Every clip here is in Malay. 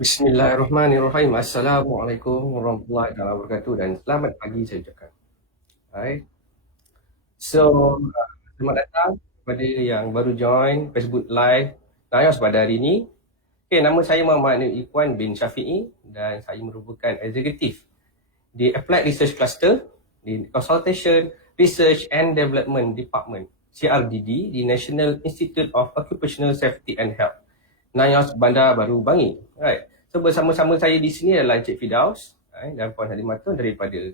Bismillahirrahmanirrahim. Assalamualaikum warahmatullahi wabarakatuh dan selamat pagi saya ucapkan. Alright. So, selamat datang kepada yang baru join Facebook Live Nayos pada hari ini. Okay, nama saya Muhammad Nur Ikhwan bin Syafi'i dan saya merupakan eksekutif di Applied Research Cluster di Consultation, Research and Development Department CRDD di National Institute of Occupational Safety and Health Nayos Bandar Baru Bangi. Right. So bersama-sama saya di sini adalah Encik Fidaus dan Puan Halimatun daripada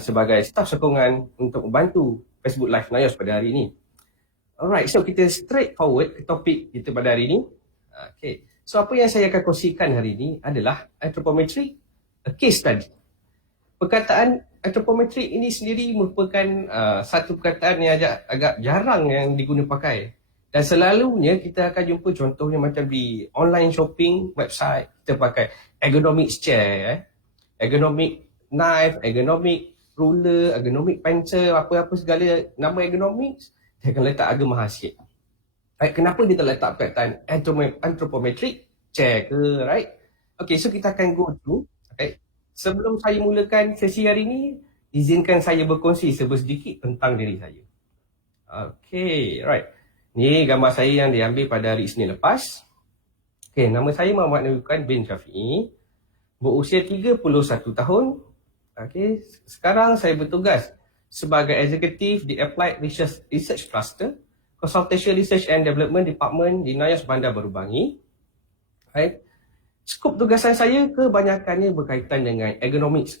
sebagai staf sokongan untuk membantu Facebook Live Nayos pada hari ini. Alright, so kita straight forward ke topik kita pada hari ini. Okay. So apa yang saya akan kongsikan hari ini adalah anthropometric case study. Perkataan anthropometric ini sendiri merupakan satu perkataan yang agak jarang yang diguna pakai. Dan selalunya kita akan jumpa contohnya macam di online shopping website, kita pakai ergonomic chair, ergonomic knife, ergonomic ruler, ergonomic pencil, apa-apa segala nama ergonomic, dia akan letak harga mahal sikit. Right, kenapa dia tak letak perkataan anthropometric chair ke, right? Okay, so kita akan go through. Okay. Sebelum saya mulakan sesi hari ini, izinkan saya berkongsi sedikit tentang diri saya. Okay, right. Ni gambar saya yang diambil pada hari Isnin lepas. Okay, nama saya Muhammad Nur Ikhwan bin Syafi'i. Berusia 31 tahun. Okay, sekarang saya bertugas sebagai eksekutif di Applied Research Cluster, Consultation Research and Development Department di Nayos Bandar Baru Bangi. Right. Skop tugasan saya kebanyakannya berkaitan dengan ergonomics,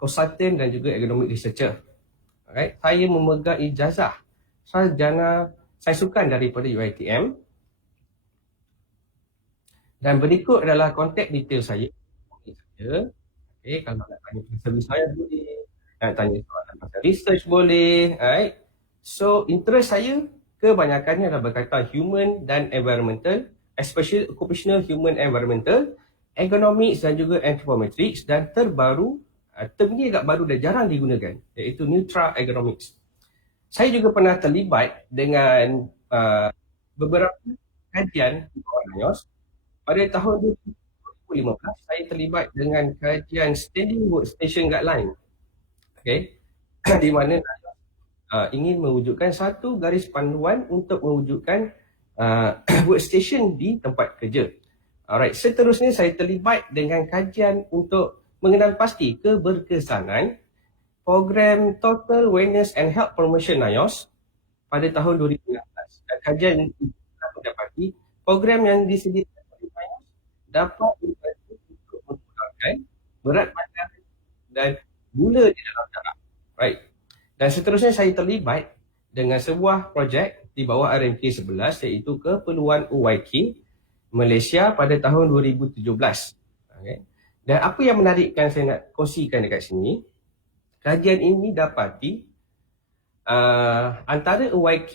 consultant dan juga ergonomic researcher. Right. Saya memegang ijazah sarjana sains sukan daripada UiTM. Dan berikut adalah kontak detail saya. Okay, kalau nak tanya pasal saya boleh, nak tanya soalan pasal research boleh. Right. So, interest saya kebanyakannya adalah berkaitan human dan environmental, especially occupational human environmental, ergonomics dan juga anthropometrics, dan terbaru, term ni agak baru dan jarang digunakan, iaitu neutral ergonomics. Saya juga pernah terlibat dengan beberapa kajian di bawah Nayos. Pada tahun 2015, saya terlibat dengan kajian Standing Workstation Guideline. Okay. Di mana ingin mewujudkan satu garis panduan untuk mewujudkan workstation di tempat kerja. Alright, seterusnya saya terlibat dengan kajian untuk mengenal pasti keberkesanan program Total Wellness and Health Promotion Nayos pada tahun 2016. Dan kajian kita mendapati program yang disediakan oleh Nayos dapat membantu untuk mengurangkan berat badan dan gula di dalam darah. Right. Dan seterusnya saya terlibat dengan sebuah projek di bawah RMK 11 iaitu keperluan OYK Malaysia pada tahun 2017. Okay. Dan apa yang menarikkan saya nak kongsikan dekat sini, kajian ini dapati antara OYK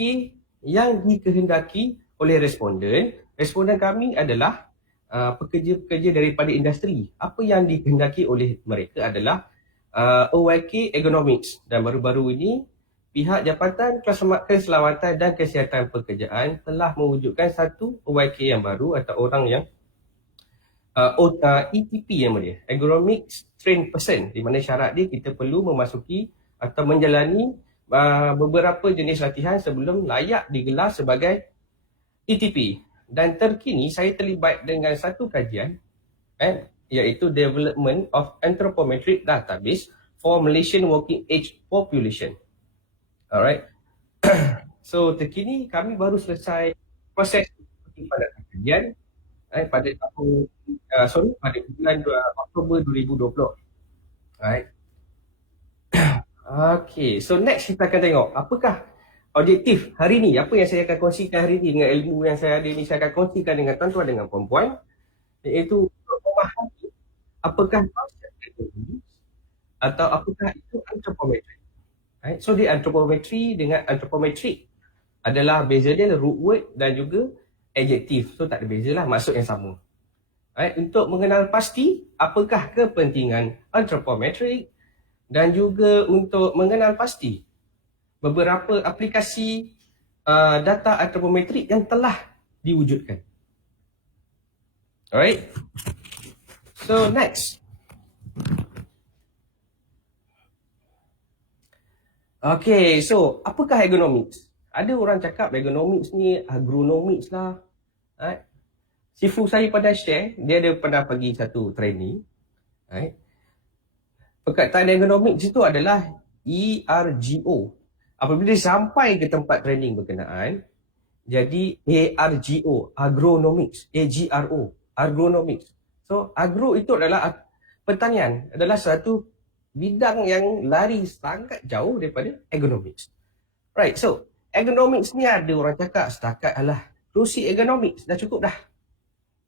yang dikehendaki oleh responden kami adalah pekerja-pekerja daripada industri. Apa yang dikehendaki oleh mereka adalah OYK ergonomics, dan baru-baru ini pihak Jabatan Keselamatan dan Kesihatan Pekerjaan telah mewujudkan satu OYK yang baru atau orang yang ETP yang mulia, Ergonomics Trained Person, di mana syarat dia kita perlu memasuki atau menjalani beberapa jenis latihan sebelum layak digelar sebagai ETP. Dan terkini saya terlibat dengan satu kajian iaitu Development of Anthropometric Database for Malaysian Working Age Population. Alright. So terkini kami baru selesai proses pada kajian pada bulan Oktober 2020. Alright. Okay, so next kita akan tengok apakah objektif hari ni, apa yang saya akan kongsikan hari ni dengan ilmu yang saya ada ni, saya akan kongsikan dengan tuan-tuan dengan puan-puan, iaitu memahami apakah konsep teknologi atau apakah itu anthropometry. Right? So di anthropometry dengan anthropometric adalah beza dia root word dan juga adjektif. So tak ada beza lah, maksud yang sama. Right? Untuk mengenal pasti apakah kepentingan anthropometric dan juga untuk mengenal pasti beberapa aplikasi data anthropometrik yang telah diwujudkan. Alright. So next. Okay, so apakah ergonomics? Ada orang cakap ergonomics ni agronomics lah. Sifu saya pernah share, dia ada pernah pergi satu training. Perkataan ergonomics itu adalah ERGO. Apabila dia sampai ke tempat training berkenaan, jadi ARGO, agronomics, AGRO, agronomics. So agro itu adalah pertanian, adalah satu bidang yang lari sangat jauh daripada ergonomics. Right, so ergonomics ni ada orang cakap setakat alah kerusi ergonomics dah cukup dah.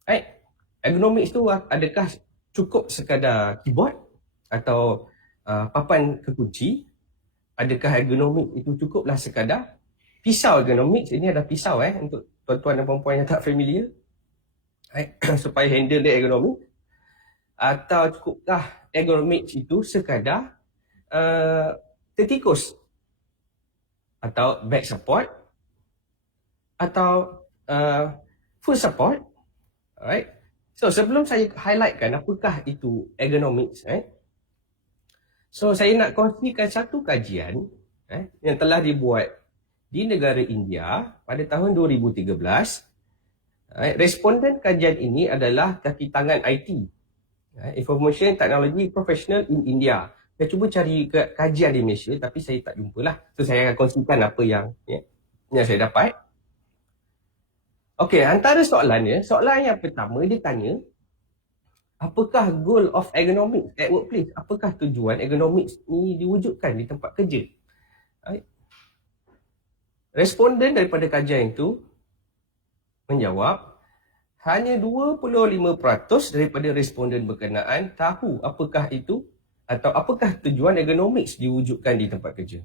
Right, ergonomics tu adakah cukup sekadar keyboard atau papan kekunci? Adakah ergonomics itu cukuplah sekadar pisau ergonomics? Ini adalah pisau untuk tuan-tuan dan puan-puan yang tak familiar, supaya handle dia ergonomik. Atau cukupkah ergonomics itu sekadar tertikus atau back support atau full support? Alright. So sebelum saya highlightkan apakah itu ergonomics, so saya nak kongsikan satu kajian yang telah dibuat di negara India pada tahun 2013. Responden kajian ini adalah kaki tangan IT, Information Technology Professional in India. Saya cuba cari kajian di Malaysia tapi saya tak jumpa lah. So saya akan kongsikan apa yang saya dapat. Okey, antara soalan yang pertama dia tanya, apakah goal of ergonomics at workplace? Apakah tujuan ergonomics ni diwujudkan di tempat kerja? Responden daripada kajian itu menjawab, hanya 25% daripada responden berkenaan tahu apakah itu atau apakah tujuan ergonomics diwujudkan di tempat kerja.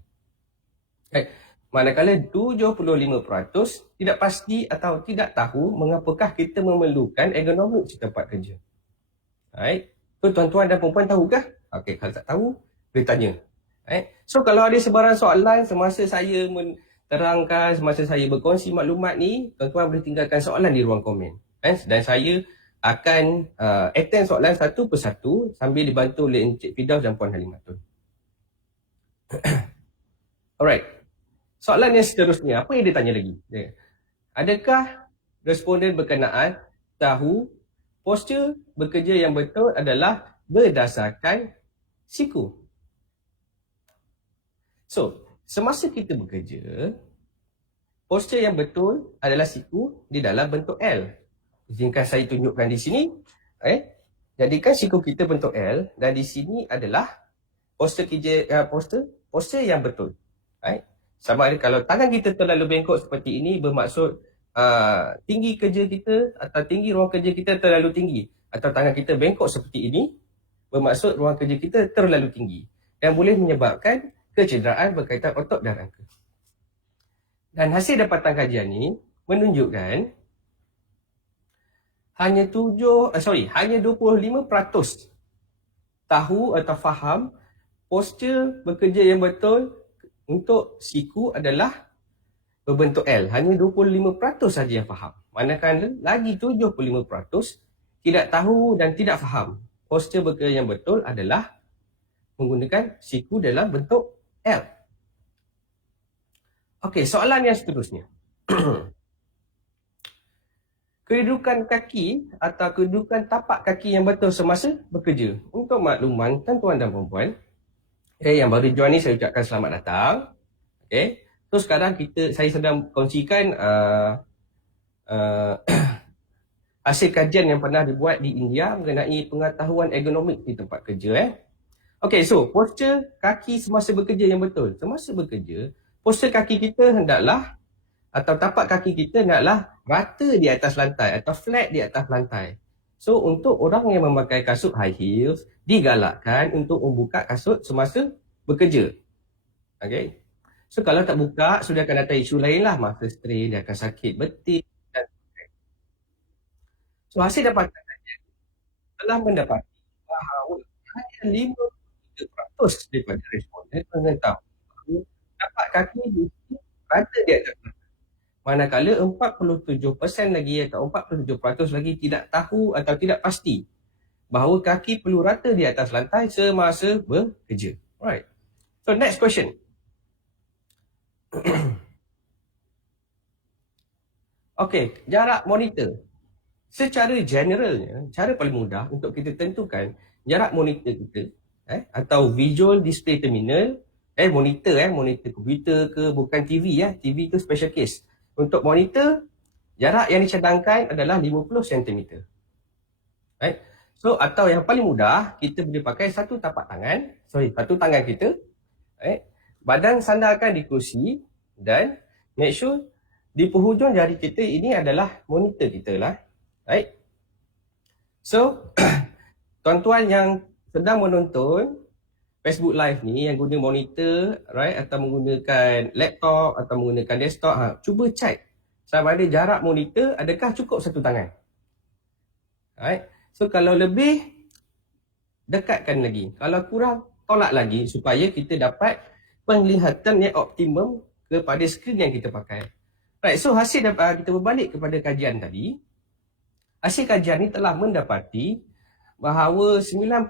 Manakala 75% tidak pasti atau tidak tahu mengapakah kita memerlukan ergonomics di tempat kerja. So tuan-tuan dan puan-puan tahukah? Okey, kalau tak tahu, boleh tanya. So kalau ada sebarang soalan semasa saya menerangkan, semasa saya berkongsi maklumat ni, tuan-tuan boleh tinggalkan soalan di ruang komen. Dan saya akan attend soalan satu persatu sambil dibantu oleh Encik Firdaus dan Puan Halimatun. Alright. Soalan yang seterusnya, apa yang dia tanya lagi? Adakah responden berkenaan tahu postur bekerja yang betul adalah berdasarkan siku? So, semasa kita bekerja, postur yang betul adalah siku di dalam bentuk L. Izinkan saya tunjukkan di sini. Jadikan siku kita bentuk L dan di sini adalah postur yang betul. Sama ada kalau tangan kita terlalu bengkok seperti ini bermaksud tinggi kerja kita atau tinggi ruang kerja kita terlalu tinggi, atau tangan kita bengkok seperti ini bermaksud ruang kerja kita terlalu tinggi dan boleh menyebabkan kecederaan berkaitan otot dan rangka. Dan hasil dapatan kajian ini menunjukkan hanya 25% tahu atau faham postur bekerja yang betul untuk siku adalah berbentuk L. Hanya 25% saja yang faham. Manakala lagi 75% tidak tahu dan tidak faham postur bekerja yang betul adalah menggunakan siku dalam bentuk L. Okey, soalan yang seterusnya. Kedudukan kaki atau kedudukan tapak kaki yang betul semasa bekerja. Untuk makluman tuan-tuan dan puan-puan yang baru join ni, saya ucapkan selamat datang. So sekarang saya sedang kongsikan hasil kajian yang pernah dibuat di India mengenai pengetahuan ergonomik di tempat kerja. So postur kaki semasa bekerja yang betul. Semasa bekerja, postur kaki kita hendaklah atau tapak kaki kita hendaklah rata di atas lantai atau flat di atas lantai. So untuk orang yang memakai kasut high heels, digalakkan untuk membuka kasut semasa bekerja. So kalau tak buka, sudah akan datang isu lain lah, masa strain, dia akan sakit betis. So hasil dapatan telah mendapati bahawa hanya 53% daripada responden mengetahui tapak kaki rata di atas lantai. Manakala 47% lagi atau 47% lagi tidak tahu atau tidak pasti bahawa kaki perlu rata di atas lantai semasa bekerja. Alright. So next question. Okay, jarak monitor. Secara generalnya, cara paling mudah untuk kita tentukan jarak monitor kita atau visual display terminal, monitor komputer ke, bukan TV TV tu special case. Untuk monitor, jarak yang dicadangkan adalah 50 cm. Right? So atau yang paling mudah, kita boleh pakai satu tangan kita, badan sandarkan di kerusi dan make sure di penghujung jari kita ini adalah monitor kita lah. Right? So, tuan-tuan yang sedang menonton Facebook Live ni yang guna monitor, right, atau menggunakan laptop atau menggunakan desktop, cuba check sama ada jarak monitor adakah cukup satu tangan. Right? So, kalau lebih, dekatkan lagi. Kalau kurang, tolak lagi supaya kita dapat penglihatan yang optimum kepada skrin yang kita pakai. Right, so hasil kita berbalik kepada kajian tadi. Hasil kajian ini telah mendapati bahawa 90%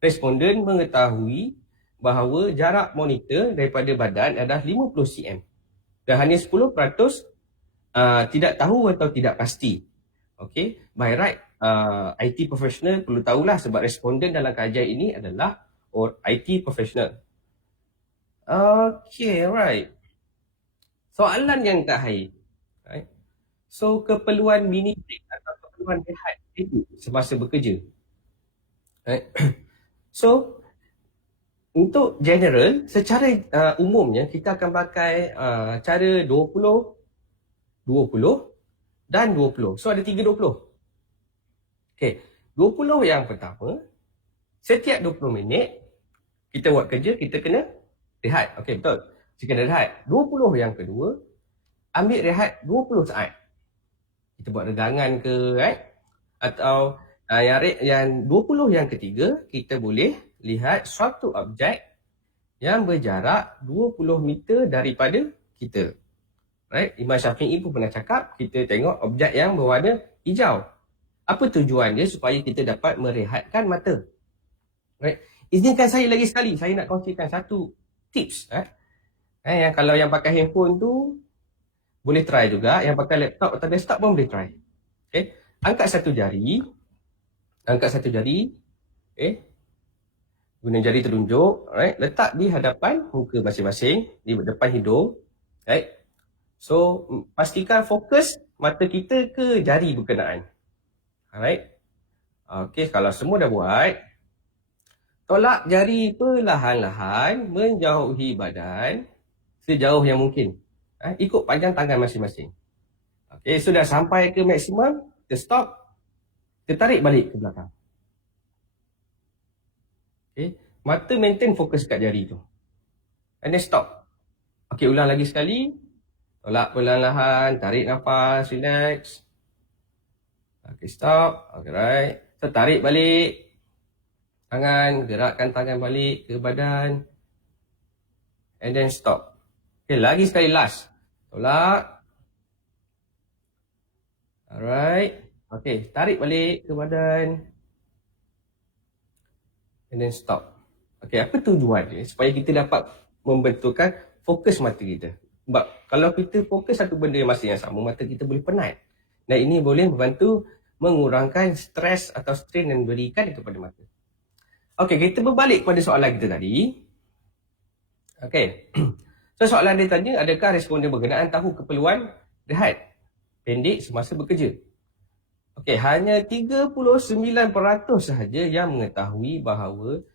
responden mengetahui bahawa jarak monitor daripada badan adalah 50 cm. Dan hanya 10% tidak tahu atau tidak pasti. Okay, by right, IT professional perlu tahulah sebab responden dalam kajian ini adalah IT professional. Okay, right. Soalan yang terakhir. Right. So, keperluan mini break atau keperluan rehat semasa bekerja. Right. So, untuk general, secara umumnya kita akan pakai cara 20, 20 dan 20. So, ada 3 20. Okay, 20 yang pertama, setiap 20 minit kita buat kerja, kita kena rehat. Okay, betul. Kita kena rehat. 20 yang kedua, ambil rehat 20 saat. Kita buat regangan ke, atau yang 20 yang ketiga, kita boleh lihat suatu objek yang berjarak 20 meter daripada kita. Right? Imam Syafi'i pun pernah cakap, kita tengok objek yang berwarna hijau. Apa tujuan dia? Supaya kita dapat merehatkan mata. Right? Izinkan saya lagi sekali, saya nak kongsikan satu tips. Yang kalau yang pakai handphone tu, boleh try juga. Yang pakai laptop atau desktop pun boleh try. Okay. Angkat satu jari. Okay. Guna jari telunjuk. Right. Letak di hadapan muka masing-masing. Di depan hidung. Right. So, pastikan fokus mata kita ke jari berkenaan. Alright. Okay. Kalau semua dah buat, tolak jari perlahan-lahan menjauhi badan sejauh yang mungkin. Ikut panjang tangan masing-masing. Okay, sudah sampai ke maksimum, kita stop, kita tarik balik ke belakang. Okay, mata maintain fokus kat jari tu. And then stop. Okay, ulang lagi sekali. Tolak perlahan-lahan, tarik nafas, relax. Okay, stop. Okay, right. So, tarik balik tangan, gerakkan tangan balik ke badan. And then stop. Okay, lagi sekali last. Tolak. Alright. Okay, tarik balik ke badan. And then stop. Okay, apa tujuan dia? Supaya kita dapat membentukkan fokus mata kita. Sebab kalau kita fokus satu benda masa yang sama, mata kita boleh penat. Dan ini boleh membantu mengurangkan stres atau strain yang diberikan kepada mata. Okay, kita berbalik kepada soalan kita tadi. Okay. So, soalan dia tanya, adakah responden berkenaan tahu keperluan rehat pendek semasa bekerja? Okey, hanya 39% sahaja yang mengetahui bahawa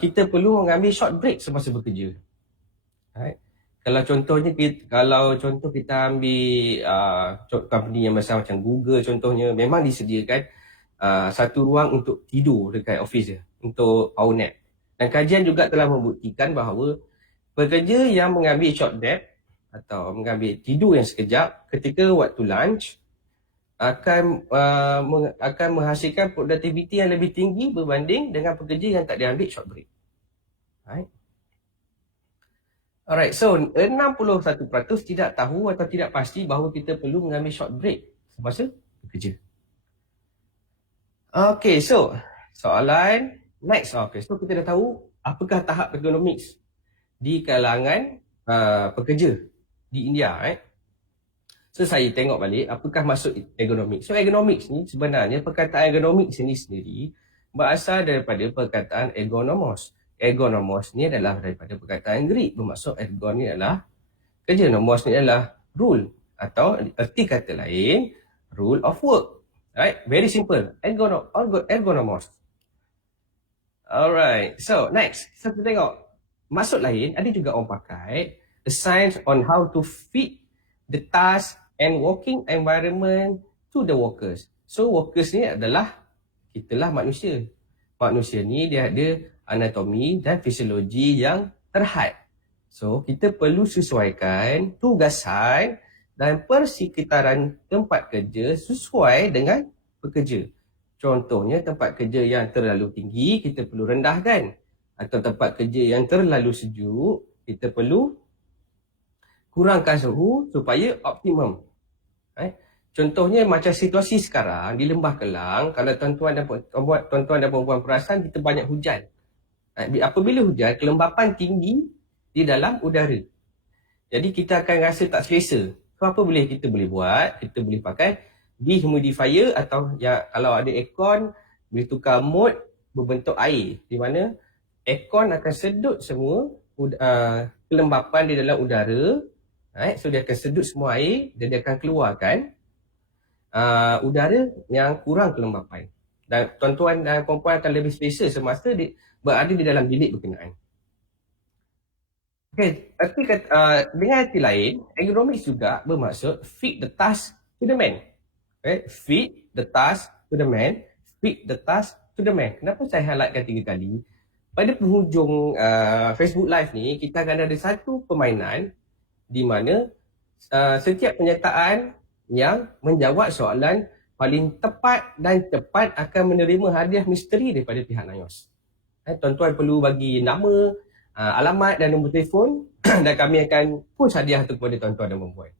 kita perlu mengambil short break semasa bekerja. Right? Kalau contoh kita ambil company yang besar macam Google contohnya, memang disediakan satu ruang untuk tidur dekat office dia, untuk power nap. Dan kajian juga telah membuktikan bahawa pekerja yang mengambil short nap atau mengambil tidur yang sekejap ketika waktu lunch akan menghasilkan produktiviti yang lebih tinggi berbanding dengan pekerja yang tak diambil short break. Alright, so 61% tidak tahu atau tidak pasti bahawa kita perlu mengambil short break semasa bekerja. Okay, so soalan next. Okay, so kita dah tahu apakah tahap ergonomics di kalangan pekerja di India. So saya tengok balik apakah maksud ergonomics. So ergonomics ni sebenarnya perkataan ergonomics ini sendiri berasal daripada perkataan ergonomos. Ergonomos ni adalah daripada perkataan Greek, bermaksud ergon ni adalah kerja, nomos ni adalah rule atau erti kata lain rule of work. Right? Very simple. Ergonomos. Alright. So next, kita tengok maksud lain ada juga orang pakai a science on how to fit the task and working environment to the workers. So workers ni adalah kitalah manusia. Manusia ni dia ada anatomi dan fisiologi yang terhad. So kita perlu sesuaikan tugasan dan persekitaran tempat kerja sesuai dengan pekerja. Contohnya tempat kerja yang terlalu tinggi kita perlu rendahkan, atau tempat kerja yang terlalu sejuk kita perlu kurangkan suhu supaya optimum. Contohnya macam situasi sekarang di Lembah Kelang, kalau tuan-tuan dan puan-puan perasan kita banyak hujan. Apabila hujan, kelembapan tinggi di dalam udara. Jadi kita akan rasa tak selesa. So apa kita boleh buat? Kita boleh pakai dehumidifier atau kalau ada aircon boleh tukar mode berbentuk air, di mana aircon akan sedut semua kelembapan di dalam udara. So dia akan sedut semua air dan dia akan keluarkan udara yang kurang kelembapan. Dan tuan-tuan dan puan-puan akan lebih selesa semasa berada di dalam bilik berkenaan. Okay, dengan arti lain, ergonomics juga bermaksud fit the task to the man. Fit the task to the man. Fit the task to the man. Kenapa saya highlightkan 3 kali? Pada penghujung Facebook Live ni, kita akan ada satu permainan di mana setiap penyertaan yang menjawab soalan paling tepat dan cepat akan menerima hadiah misteri daripada pihak NIOS. Tuan-tuan perlu bagi nama, alamat dan nombor telefon dan kami akan push hadiah itu kepada tuan-tuan dan puan-puan.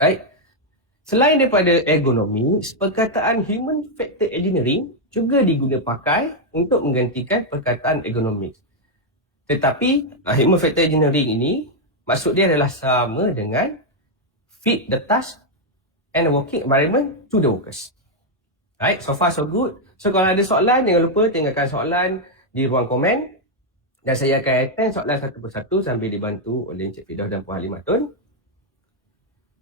Right? Selain daripada ergonomics, perkataan human factor engineering juga digunakan pakai untuk menggantikan perkataan ergonomics. Tetapi human factor engineering ini maksud dia adalah sama dengan fit the task and the working environment to the workers. Right, so far so good. So kalau ada soalan, jangan lupa tinggalkan soalan di ruang komen dan saya akan attend soalan satu persatu sambil dibantu oleh Encik Fidah dan Puan Halimatun.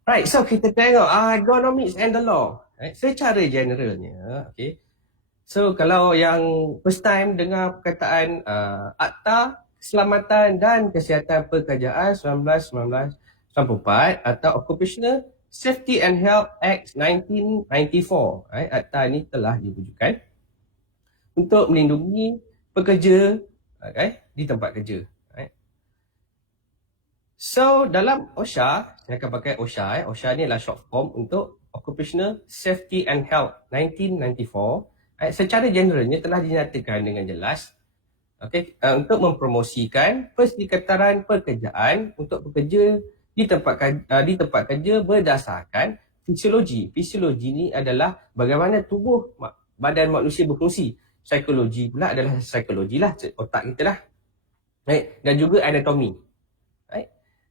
Right, so kita tengok ergonomics and the law. Right, secara generalnya, okay. So kalau yang first time dengar perkataan Akta Keselamatan dan Kesihatan Pekerjaan 1994 atau Occupational Safety and Health Act 1994, right, Akta ini telah diwujudkan untuk melindungi pekerja di tempat kerja. So dalam OSHA, saya akan pakai OSHA. OSHA ni adalah short form untuk Occupational Safety and Health 1994. Secara generalnya telah dinyatakan dengan jelas untuk mempromosikan persekitaran pekerjaan untuk pekerja di tempat kerja berdasarkan fisiologi. Fisiologi ni adalah bagaimana tubuh badan manusia berfungsi. Psikologi pula adalah psikologi lah, otak kita lah. Dan juga anatomi.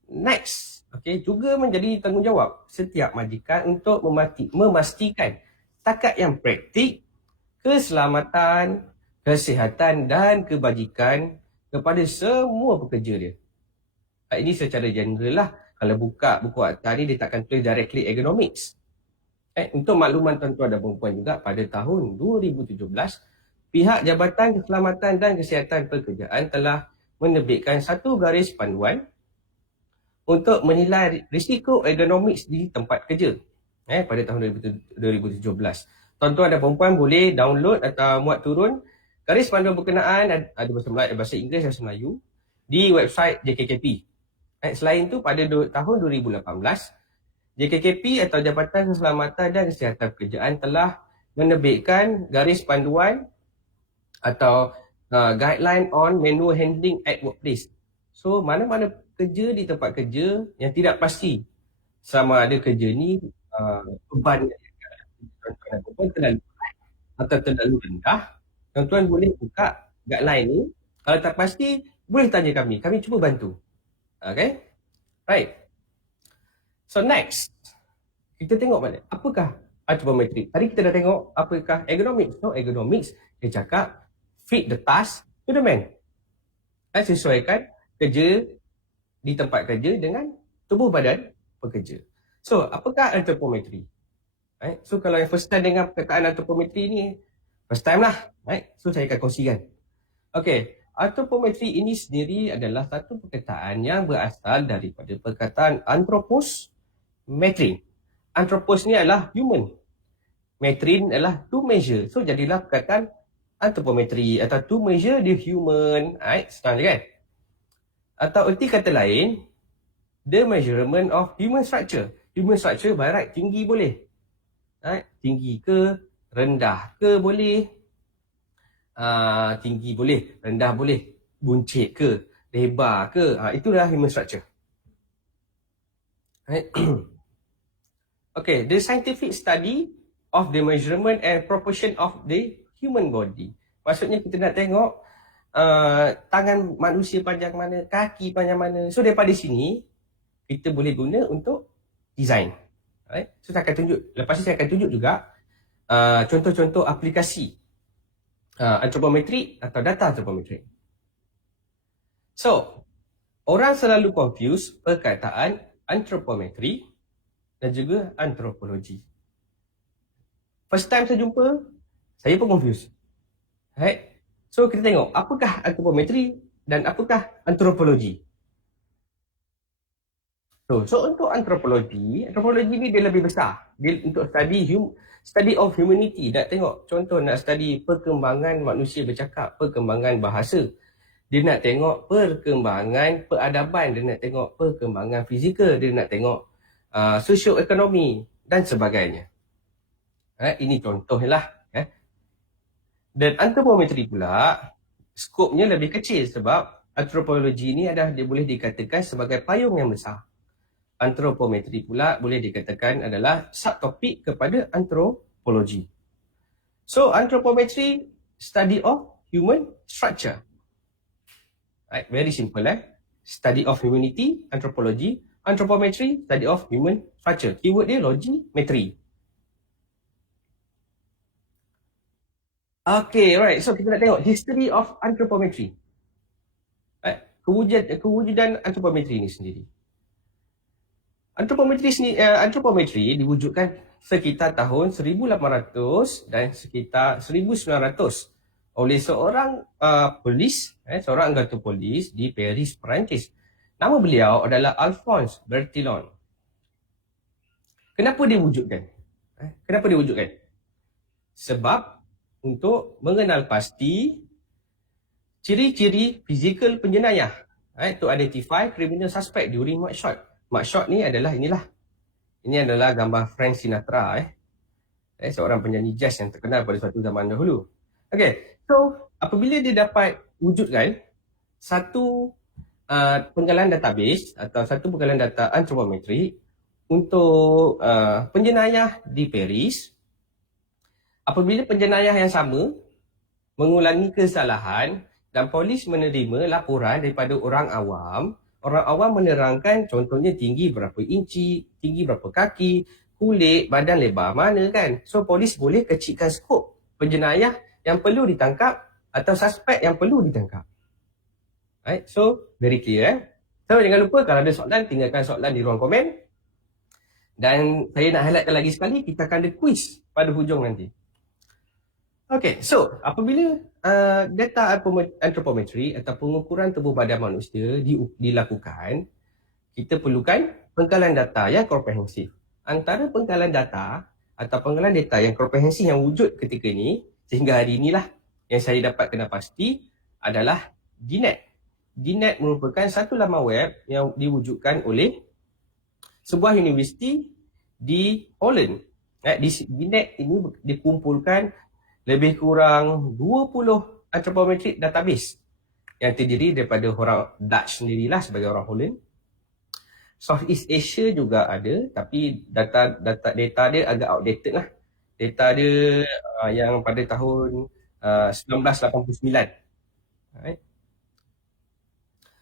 Next, juga menjadi tanggungjawab setiap majikan untuk memastikan setakat yang praktik keselamatan, kesihatan dan kebajikan kepada semua pekerja dia. Ini secara general lah. Kalau buka buku Akta ni, dia takkan tulis directly ergonomics. Untuk makluman tuan-tuan dan puan-puan juga, pada tahun 2017, pihak Jabatan Keselamatan dan Kesihatan Pekerjaan telah menerbitkan satu garis panduan untuk menilai risiko ergonomics di tempat kerja pada tahun 2017. Tuan-tuan dan puan-puan boleh download atau muat turun garis panduan berkenaan, ada bahasa Melayu, bahasa Inggeris dan bahasa Melayu di website JKKP. Selain itu, pada tahun 2018, JKKP atau Jabatan Keselamatan dan Kesihatan Pekerjaan telah menerbitkan garis panduan atau guideline on manual handling at workplace. So mana-mana kerja di tempat kerja yang tidak pasti sama ada kerja ni beban tuan-tuan dan puan terlalu berat atau terlalu rendah, tuan-tuan boleh buka guideline ni. Kalau tak pasti, boleh tanya kami. Kami cuba bantu. Okay? Right. So next, kita tengok balik. Apakah anthropometric? Tadi kita dah tengok apakah ergonomics. No, ergonomics, dia cakap fit the task to the man. Sesuaikan kerja di tempat kerja dengan tubuh badan pekerja. So, apakah anthropometry? Right? So, kalau yang first time dengar perkataan anthropometry ni, first time lah. Right? So, saya akan kongsikan. Okay, anthropometry ini sendiri adalah satu perkataan yang berasal daripada perkataan anthropos, metrin. Anthropos ni adalah human. Metrin adalah to measure. So, jadilah perkataan anthropometry atau to measure the human. Right? Senang je kan? Atau erti kata lain, the measurement of human structure. Human structure by right, tinggi boleh. Right? Tinggi ke, rendah ke boleh. Tinggi boleh, rendah boleh. Buncit ke, lebar ke. Itulah human structure. Right? Okay, the scientific study of the measurement and proportion of the human body. Maksudnya kita nak tengok tangan manusia panjang mana, kaki panjang mana. So daripada sini kita boleh guna untuk design. Right? So saya akan tunjuk, lepas ni saya akan tunjuk juga contoh-contoh aplikasi anthropometri atau data anthropometri. So, orang selalu confuse perkataan anthropometri dan juga antropologi. First time saya jumpa, saya pun confuse. Right? So kita tengok apakah anthropometri dan apakah antropologi. So untuk antropologi ni dia lebih besar. Dia untuk study of humanity. Nak tengok contoh, nak study perkembangan manusia bercakap, perkembangan bahasa. Dia nak tengok perkembangan peradaban, dia nak tengok perkembangan fizikal, dia nak tengok sosioekonomi dan sebagainya. Ini contohlah. Dan anthropometri pula, skopnya lebih kecil sebab antropologi ni dia boleh dikatakan sebagai payung yang besar. Anthropometri pula boleh dikatakan adalah subtopik kepada antropologi. So, anthropometri, study of human structure. Right, very simple Study of humanity, anthropology. Anthropometry, study of human structure. Keyword dia logimetry. Okay, right. So kita nak tengok history of anthropometry. Right. Kewujudan anthropometry ini sendiri. Anthropometry diwujudkan sekitar tahun 1800 dan sekitar 1900 oleh seorang polis, seorang anggota polis di Paris, Perancis. Nama beliau adalah Alphonse Bertillon. Kenapa diwujudkan? Sebab untuk mengenal pasti ciri-ciri fizikal penjenayah, to identify criminal suspect during mugshot. Mugshot ni adalah inilah. Ini adalah gambar Frank Sinatra, seorang penyanyi jazz yang terkenal pada suatu zaman dahulu. Okay, so apabila dia dapat wujudkan satu penggalan database atau satu penggalan data anthropometri untuk penjenayah di Paris. Apabila penjenayah yang sama mengulangi kesalahan dan polis menerima laporan daripada orang awam menerangkan contohnya tinggi berapa inci, tinggi berapa kaki, kulit, badan lebar mana kan. So polis boleh kecilkan skop penjenayah yang perlu ditangkap atau suspek yang perlu ditangkap. Right? So very clear. So jangan lupa kalau ada soalan, tinggalkan soalan di ruang komen. Dan saya nak highlightkan lagi sekali, kita akan ada quiz pada hujung nanti. Okay, so apabila data anthropometry atau pengukuran tubuh badan manusia dilakukan, kita perlukan penggalan data yang komprehensif. Antara penggalan data atau penggalan data yang komprehensif yang wujud ketika ini, sehingga hari inilah yang saya dapat kena pasti adalah DNet. DNet merupakan satu laman web yang diwujudkan oleh sebuah universiti di Holland. Di DNet ini dikumpulkan lebih kurang 20 anthropometric database yang terdiri daripada orang Dutch sendirilah sebagai orang Holland. Southeast Asia juga ada, tapi data dia agak outdated lah. Data dia yang pada tahun 1989. Right?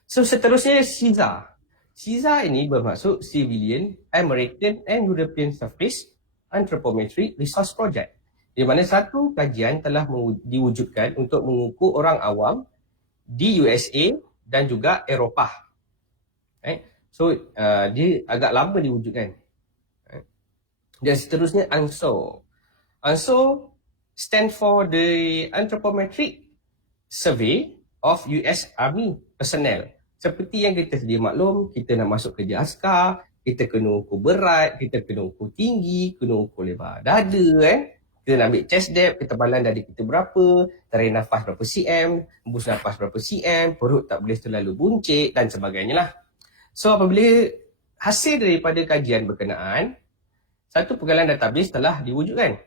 So seterusnya CISA. CISA ini bermaksud Civilian, American and European Surface Anthropometric Resource Project, di mana satu kajian telah diwujudkan untuk mengukur orang awam di USA dan juga Eropah. Right? So dia agak lama diwujudkan. Right? Dan seterusnya ANSO. ANSO stand for the Anthropometric Survey of US Army Personnel. Seperti yang kita sedia maklum, kita nak masuk kerja askar, kita kena ukur berat, kita kena ukur tinggi, kena ukur lebar dada kan. Kita nak ambil chest depth, ketebalan dada kita berapa, tarik nafas berapa cm, hembus nafas berapa cm, perut tak boleh terlalu buncit dan sebagainya lah. So apabila hasil daripada kajian berkenaan, satu penggalan database telah diwujudkan.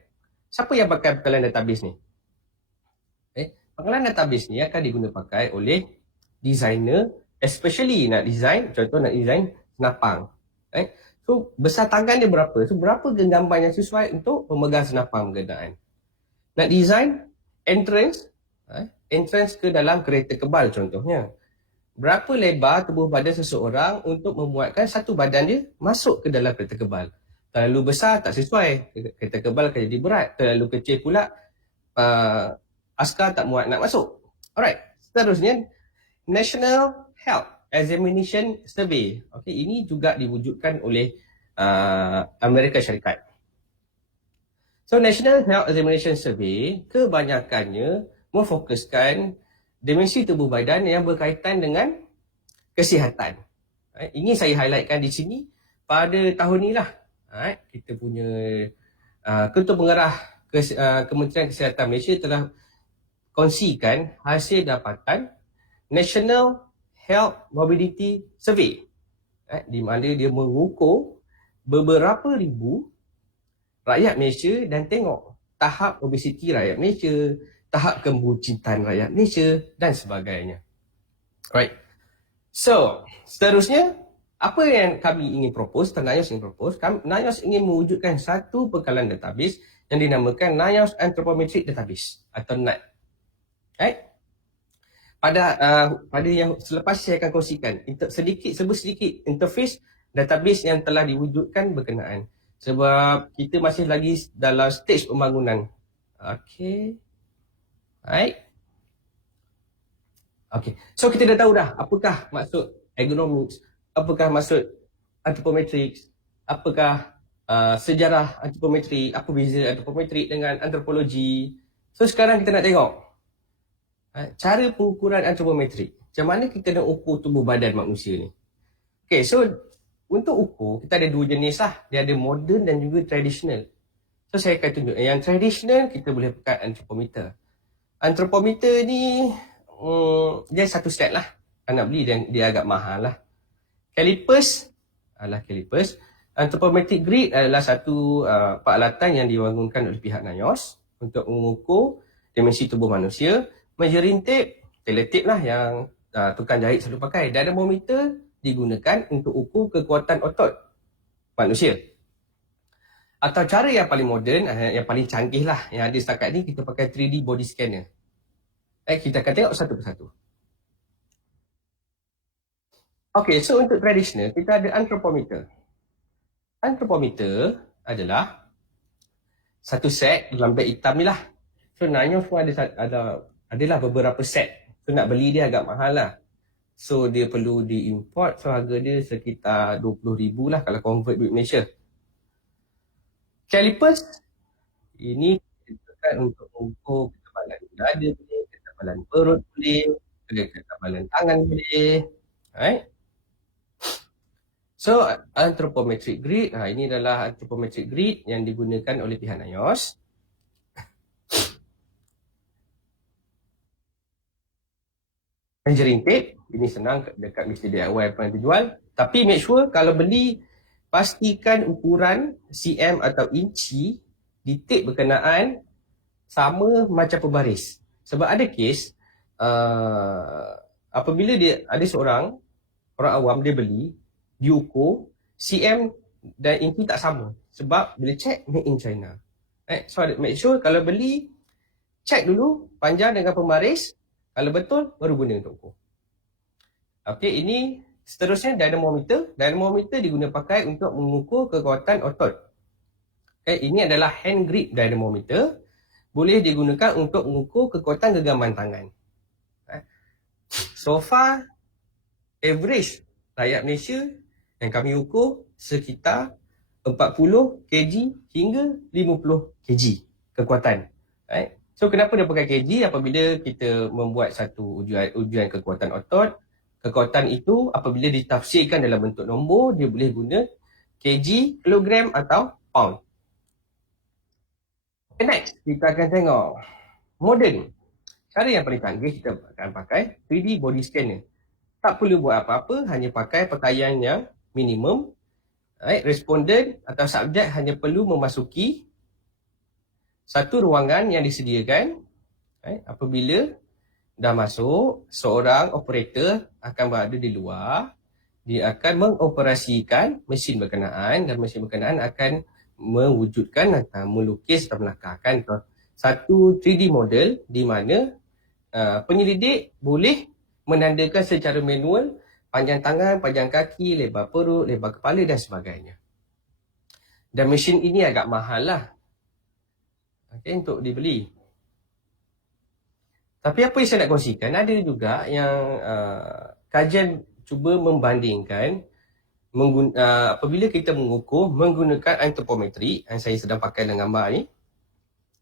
Siapa yang pakai penggalan database ni? Penggalan database ni akan digunakan pakai oleh designer, especially nak design, contoh nak design senapang. Right? So besar tangan dia berapa? So berapa genggaman yang sesuai untuk pemegang senapang berkenaan. Nak design entrance, entrance ke dalam kereta kebal contohnya. Berapa lebar tubuh badan seseorang untuk memuatkan satu badan dia masuk ke dalam kereta kebal. Terlalu besar tak sesuai, kereta kebal akan jadi berat. Terlalu kecil pula, askar tak muat nak masuk. Alright, seterusnya National Health Examination Survey. Okay, ini juga diwujudkan oleh Amerika Syarikat. So National Health Examination Survey kebanyakannya memfokuskan dimensi tubuh badan yang berkaitan dengan kesihatan. Ini saya highlightkan di sini pada tahun ni lah. Kita punya Ketua Pengarah Kementerian Kesihatan Malaysia telah kongsikan hasil dapatan National Health Mobility Survey, di mana dia mengukur beberapa ribu rakyat Malaysia dan tengok tahap obesiti rakyat Malaysia, tahap kebucitan rakyat Malaysia dan sebagainya. Right. So, seterusnya apa yang kami ingin propose, NIOS ingin propose, NIOS ingin mewujudkan satu pengkalan database yang dinamakan NIOS Anthropometric Database atau NAD. Right? Pada yang selepas saya akan kongsikan sedikit interface database yang telah diwujudkan berkenaan. Sebab kita masih lagi dalam stage pembangunan. Okay. Right? Okay. So kita dah tahu dah apakah maksud ergonomics, apakah maksud anthropometrics, apakah sejarah anthropometrik, apa beza anthropometrik dengan antropologi. So sekarang kita nak tengok cara pengukuran anthropometrik. Macam mana kita nak ukur tubuh badan manusia ni. Okay, so untuk ukur kita ada dua jenis lah. Dia ada modern dan juga traditional. So saya akan tunjuk yang traditional kita boleh pakai anthropometer. Anthropometer ni dia satu set lah. Nak beli dia agak mahal lah. Calipers adalah calipers. Anthropometric grid adalah satu peralatan yang dibangunkan oleh pihak NIOS untuk mengukur dimensi tubuh manusia. Measuring tape, tape lah yang tukang jahit selalu pakai. Dynamometer digunakan untuk ukur kekuatan otot manusia. Atau cara yang paling moden, yang paling canggih lah yang ada setakat ni, kita pakai 3D body scanner. Kita akan tengok satu persatu. Okay, so untuk traditional, kita ada anthropometer. Anthropometer adalah satu set dalam beg hitam ni lah. So NIOS pun adalah beberapa set. So nak beli dia agak mahal lah. So dia perlu diimport. So harga dia sekitar 20,000 lah kalau convert duit Malaysia. Calipers ini digunakan untuk mengukur ketebalan dada boleh, ketebalan perut boleh, ketebalan tangan boleh. Right? So anthropometric grid, ini adalah anthropometric grid yang digunakan oleh pihak NIOS. Measuring tape, ini senang dekat mesti DIY pun dijual. Tapi make sure kalau beli, pastikan ukuran cm atau inci di tape berkenaan sama macam pembaris. Sebab ada kes, apabila dia ada orang awam dia beli, diukur cm dan inci tak sama. Sebab bila check made in China. So make sure kalau beli, check dulu panjang dengan pembaris. Kalau betul, baru guna untuk ukur. Okey, ini seterusnya dynamometer. Dynamometer diguna pakai untuk mengukur kekuatan otot. Ini adalah hand grip dynamometer. Boleh digunakan untuk mengukur kekuatan genggaman tangan. So far, average rakyat Malaysia yang kami ukur sekitar 40 kg hingga 50 kg kekuatan. So kenapa dia pakai kg? Apabila kita membuat satu ujian kekuatan otot, kekuatan itu apabila ditafsirkan dalam bentuk nombor, dia boleh guna kg, kilogram atau pound. Okay, next, kita akan tengok modern. Cara yang paling canggih kita akan pakai 3D body scanner. Tak perlu buat apa-apa, hanya pakai pakaian yang minimum. Responden atau subjek hanya perlu memasuki satu ruangan yang disediakan. Apabila dah masuk, seorang operator akan berada di luar. Dia akan mengoperasikan mesin berkenaan dan mesin berkenaan akan mewujudkan atau melukis atau melakahkan satu 3D model di mana penyelidik boleh menandakan secara manual panjang tangan, panjang kaki, lebar perut, lebar kepala dan sebagainya. Dan mesin ini agak mahal lah untuk dibeli. Tapi apa yang saya nak kongsikan, ada juga yang kajian cuba membandingkan apabila kita mengukur menggunakan antropometri yang saya sedang pakai dalam gambar ni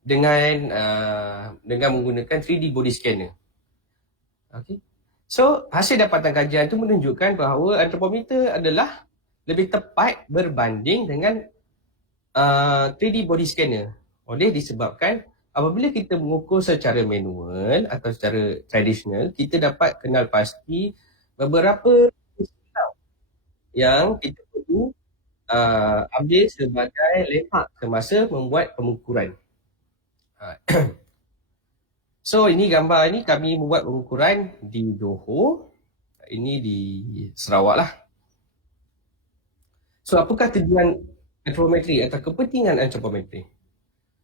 dengan menggunakan 3D body scanner. Okay. So, hasil dapatan kajian itu menunjukkan bahawa antropometer adalah lebih tepat berbanding dengan 3D body scanner. Oleh disebabkan apabila kita mengukur secara manual atau secara tradisional, kita dapat kenal pasti beberapa istilah yang kita perlu ambil sebagai lepak semasa membuat pengukuran. So, ini gambar ini kami membuat pengukuran di Johor. Ini di Sarawak lah. So, apakah tujuan antropometri atau kepentingan antropometri?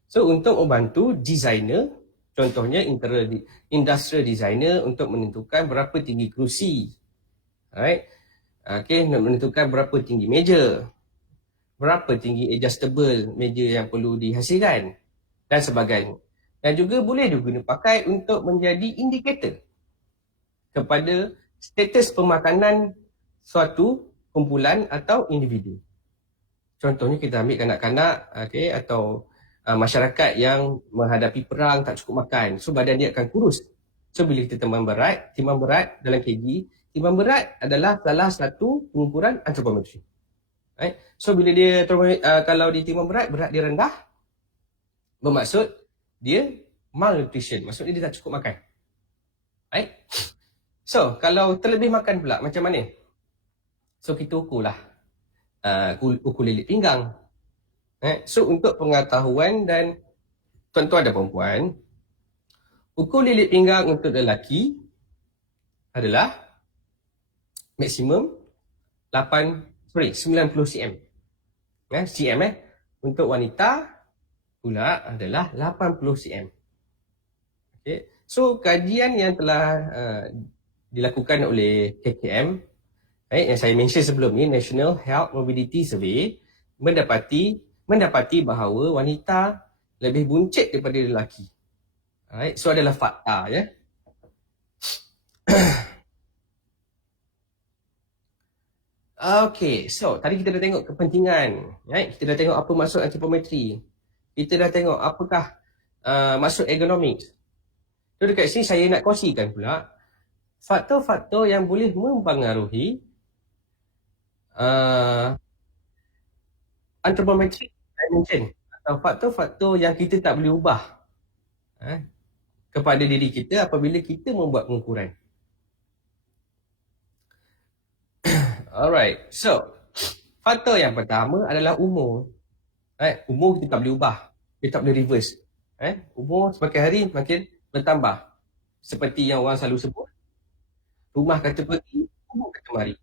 So, untuk membantu designer, contohnya industrial designer untuk menentukan berapa tinggi kerusi. Alright. Okay, nak menentukan berapa tinggi meja. Berapa tinggi adjustable meja yang perlu dihasilkan. Dan sebagainya. Dan juga boleh diguna pakai untuk menjadi indikator kepada status pemakanan suatu kumpulan atau individu. Contohnya kita ambil kanak-kanak atau masyarakat yang menghadapi perang tak cukup makan. So badan dia akan kurus. So bila kita timbang berat dalam kg, timbang berat adalah salah satu pengukuran antropometri. So bila dia kalau dia timbang berat dia rendah, bermaksud dia malnutrition, maksudnya dia tak cukup makan. So, kalau terlebih makan pula, macam mana? So, kita ukurlah. Ukur lilit pinggang. So, untuk pengetahuan dan tuan-tuan dan perempuan, ukur lilit pinggang untuk lelaki adalah maksimum 90 cm. Cm Untuk wanita pula adalah 80 cm. Okay. So, kajian yang telah dilakukan oleh KKM, yang saya mention sebelum ni, National Health Mobility Survey, mendapati bahawa wanita lebih buncit daripada lelaki. So, adalah fakta. Ya. Okay, so tadi kita dah tengok kepentingan. Kita dah tengok apa maksud antropometri. Kita dah tengok apakah maksud ergonomics. So dekat sini saya nak kongsikan pula faktor-faktor yang boleh mempengaruhi antropometric dimension atau faktor-faktor yang kita tak boleh ubah kepada diri kita apabila kita membuat pengukuran. Alright, so faktor yang pertama adalah umur. Umur kita tak boleh ubah, kita tak boleh reverse. Umur semakin hari makin bertambah. Seperti yang orang selalu sebut, rumah kata pergi, umur kata mari.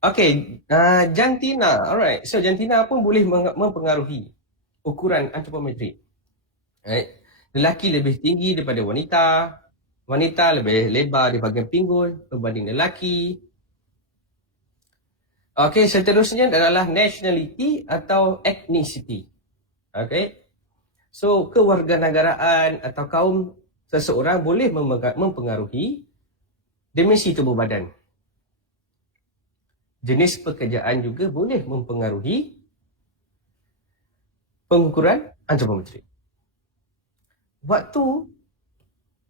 Okay, jantina. Alright, so jantina pun boleh mempengaruhi ukuran antropometrik. Right? Lelaki lebih tinggi daripada wanita, wanita lebih lebar di bahagian pinggul berbanding lelaki. Okay, seterusnya adalah nationality atau ethnicity. Okay, so kewarganegaraan atau kaum seseorang boleh mempengaruhi dimensi tubuh badan. Jenis pekerjaan juga boleh mempengaruhi pengukuran antropometrik. Waktu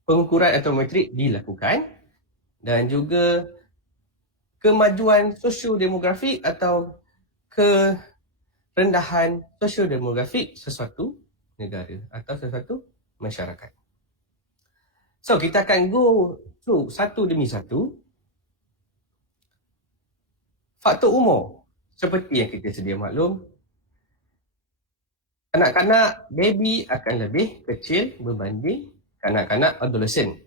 pengukuran antropometrik dilakukan dan juga kemajuan sosiodemografik atau kerendahan sosiodemografik sesuatu negara atau sesuatu masyarakat. So, kita akan go through satu demi satu. Faktor umur, seperti yang kita sedia maklum, kanak-kanak baby akan lebih kecil berbanding kanak-kanak adolescent.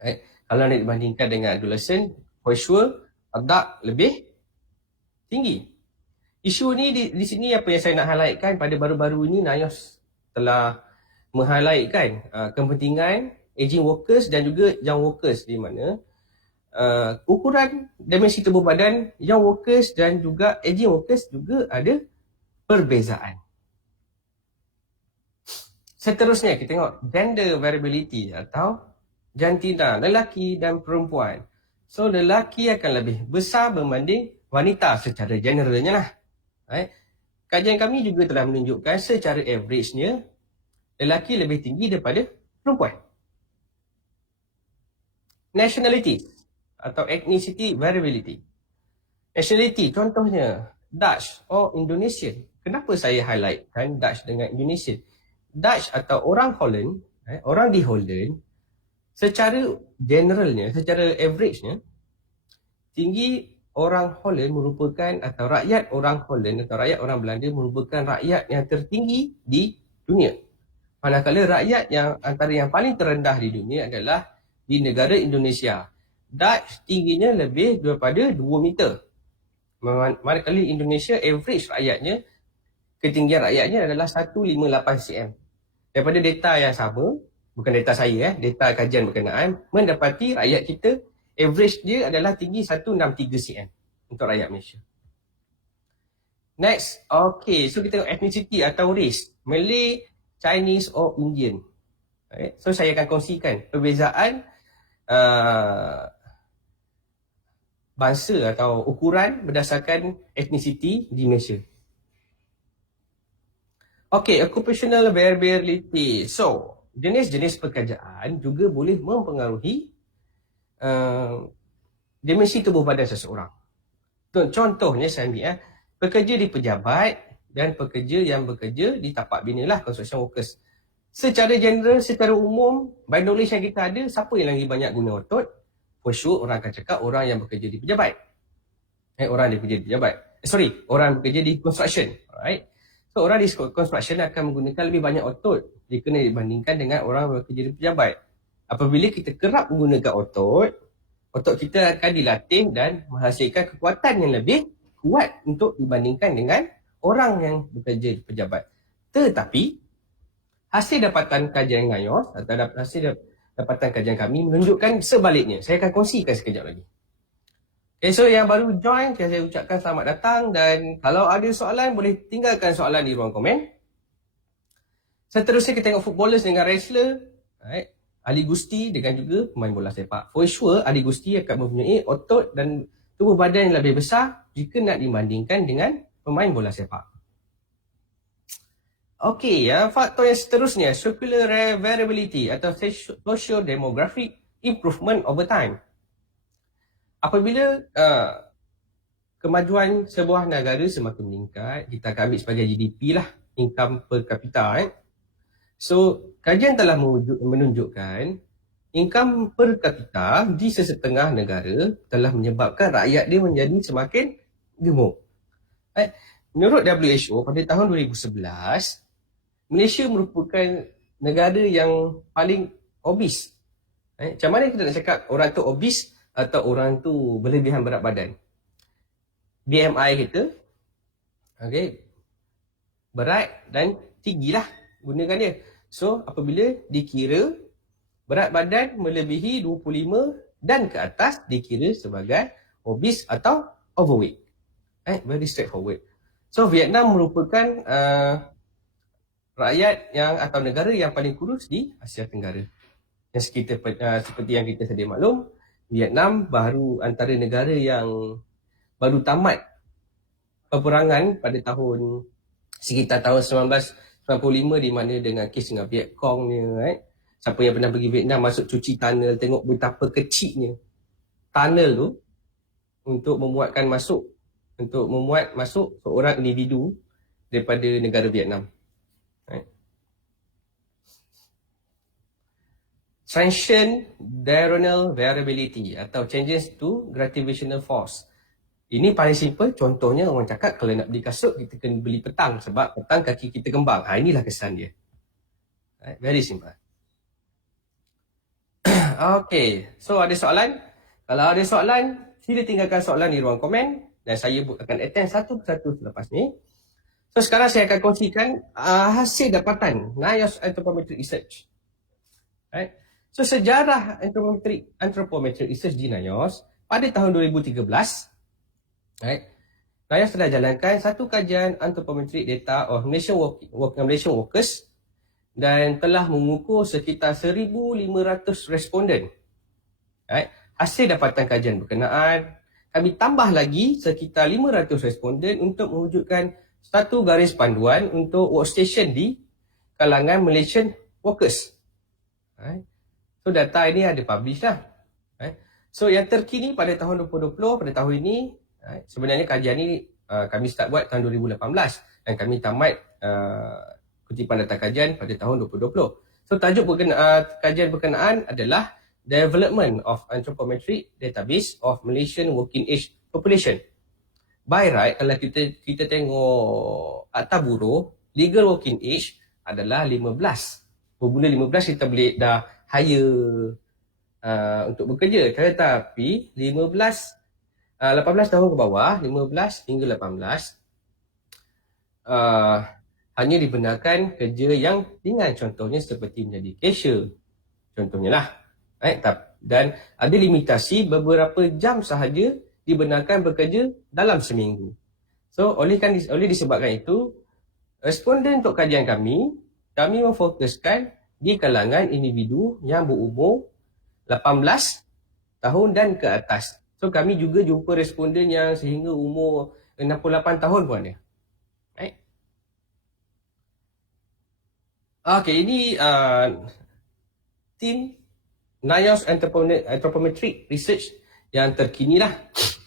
Right? Kalau nak dibandingkan dengan adolescent, for sure adak lebih tinggi. Isu ni di sini apa yang saya nak highlightkan pada baru-baru ini, NIOS telah meng-highlightkan kepentingan aging workers dan juga young workers, di mana ukuran dimensi tubuh badan young workers dan juga aging workers juga ada perbezaan. Seterusnya kita tengok gender variability atau jantina, lelaki dan perempuan. So lelaki akan lebih besar berbanding wanita secara generalnya lah. Right? Kajian kami juga telah menunjukkan secara average-nya lelaki lebih tinggi daripada perempuan. Nationality atau ethnicity variability. Nationality contohnya Dutch or Indonesian. Kenapa saya highlightkan Dutch dengan Indonesian? Dutch atau orang Holland, orang di Holland, secara generalnya, secara average-nya, tinggi orang Holland merupakan, atau rakyat orang Holland atau rakyat orang Belanda merupakan rakyat yang tertinggi di dunia. Manakala rakyat yang antara yang paling terendah di dunia adalah di negara Indonesia. Dutch tingginya lebih daripada 2 meter. Manakala Indonesia average rakyatnya, ketinggian rakyatnya adalah 158 cm. Daripada data yang sama, bukan data saya, data kajian berkenaan, mendapati rakyat kita average dia adalah tinggi 163 cm untuk rakyat Malaysia. Next, okay, so kita tengok ethnicity atau race, Malay, Chinese or Indian. Okay. So saya akan kongsikan perbezaan bangsa atau ukuran berdasarkan ethnicity di Malaysia. Okay, occupational variability. So, jenis-jenis pekerjaan juga boleh mempengaruhi dimensi tubuh badan seseorang. Contohnya saya ambil pekerja di pejabat dan pekerja yang bekerja di tapak bina lah, construction workers. Secara general, secara umum, by knowledge yang kita ada, siapa yang lagi banyak guna otot? For sure, orang akan cakap orang yang bekerja di pejabat. Orang yang bekerja di pejabat. Orang bekerja di construction. Alright. So, orang di construction akan menggunakan lebih banyak otot jika dibandingkan dengan orang yang bekerja di pejabat. Apabila kita kerap menggunakan otot, otot kita akan dilatih dan menghasilkan kekuatan yang lebih kuat untuk dibandingkan dengan orang yang bekerja di pejabat. Tetapi, hasil dapatan kajian NIOS atau hasil dapatan kajian kami menunjukkan sebaliknya. Saya akan kongsikan sekejap lagi. Okay, so yang baru join, saya ucapkan selamat datang dan kalau ada soalan, boleh tinggalkan soalan di ruang komen. Seterusnya kita tengok footballers dengan wrestler, right? Ahli gusti dengan juga pemain bola sepak. For sure, ahli gusti akan mempunyai otot dan tubuh badan yang lebih besar jika nak dibandingkan dengan pemain bola sepak. Okey, faktor yang seterusnya, circular variability atau socio-demographic improvement over time. Apabila kemajuan sebuah negara semakin meningkat, kita akan ambil sebagai GDP lah, income per capita. So, kajian telah menunjukkan income per capita di sesetengah negara telah menyebabkan rakyat dia menjadi semakin gemuk. Menurut WHO, pada tahun 2011, Malaysia merupakan negara yang paling obes. Macam mana kita nak cakap orang tu obes atau orang tu berlebihan berat badan? BMI kita, okay, berat dan tinggi lah gunakan dia. So apabila dikira berat badan melebihi 25 dan ke atas, dikira sebagai obese atau overweight. Very straightforward. So Vietnam merupakan rakyat yang atau negara yang paling kurus di Asia Tenggara. Yang seperti yang kita sedia maklum, Vietnam baru antara negara yang baru tamat peperangan pada sekitar tahun 1995, di mana dengan kes dengan Viet Cong ni, siapa yang pernah pergi Vietnam masuk cuci tunnel, tengok betapa kecilnya tunnel tu untuk memuat masuk seorang individu daripada negara Vietnam. Transient diurnal variability atau changes to gravitational force. Ini paling simple. Contohnya orang cakap kalau nak beli kasut, kita kena beli petang sebab petang kaki kita kembang. Inilah kesan dia. Very simple. Okay, so ada soalan? Kalau ada soalan, sila tinggalkan soalan di ruang komen dan saya akan attend satu persatu selepas ni. So sekarang saya akan kongsikan hasil dapatan NIOSH Anthropometric Research. Right? So sejarah anthropometric research di NIOSH pada tahun 2013, right? NIOSH telah jalankan satu kajian anthropometric data of Malaysian workers dan telah mengukur sekitar 1,500 responden. Right? Hasil dapatan kajian berkenaan, kami tambah lagi sekitar 500 responden untuk mewujudkan satu garis panduan untuk workstation di kalangan Malaysian workers. Right? So data ini ada publish lah. So yang terkini pada tahun 2020, pada tahun ini, sebenarnya kajian ini kami start buat tahun 2018 dan kami tamat kutipan data kajian pada tahun 2020. So tajuk kajian berkenaan adalah Development of Anthropometric Database of Malaysian Working Age Population. By right, kalau kita tengok akta buruh, legal working age adalah 15. Bermula 15 kita boleh dah hire untuk bekerja. Tetapi 18 tahun ke bawah, 15 hingga 18 hanya dibenarkan kerja yang ringan, contohnya seperti menjadi cashier, contohnya lah. Dan ada limitasi beberapa jam sahaja dibenarkan bekerja dalam seminggu. So oleh disebabkan itu, responden untuk kajian kami memfokuskan di kalangan individu yang berumur 18 tahun dan ke atas. So kami juga jumpa responden yang sehingga umur 68 tahun pun ada. Right? Okay, ini tim NIOSH Anthropometric Research yang terkini lah.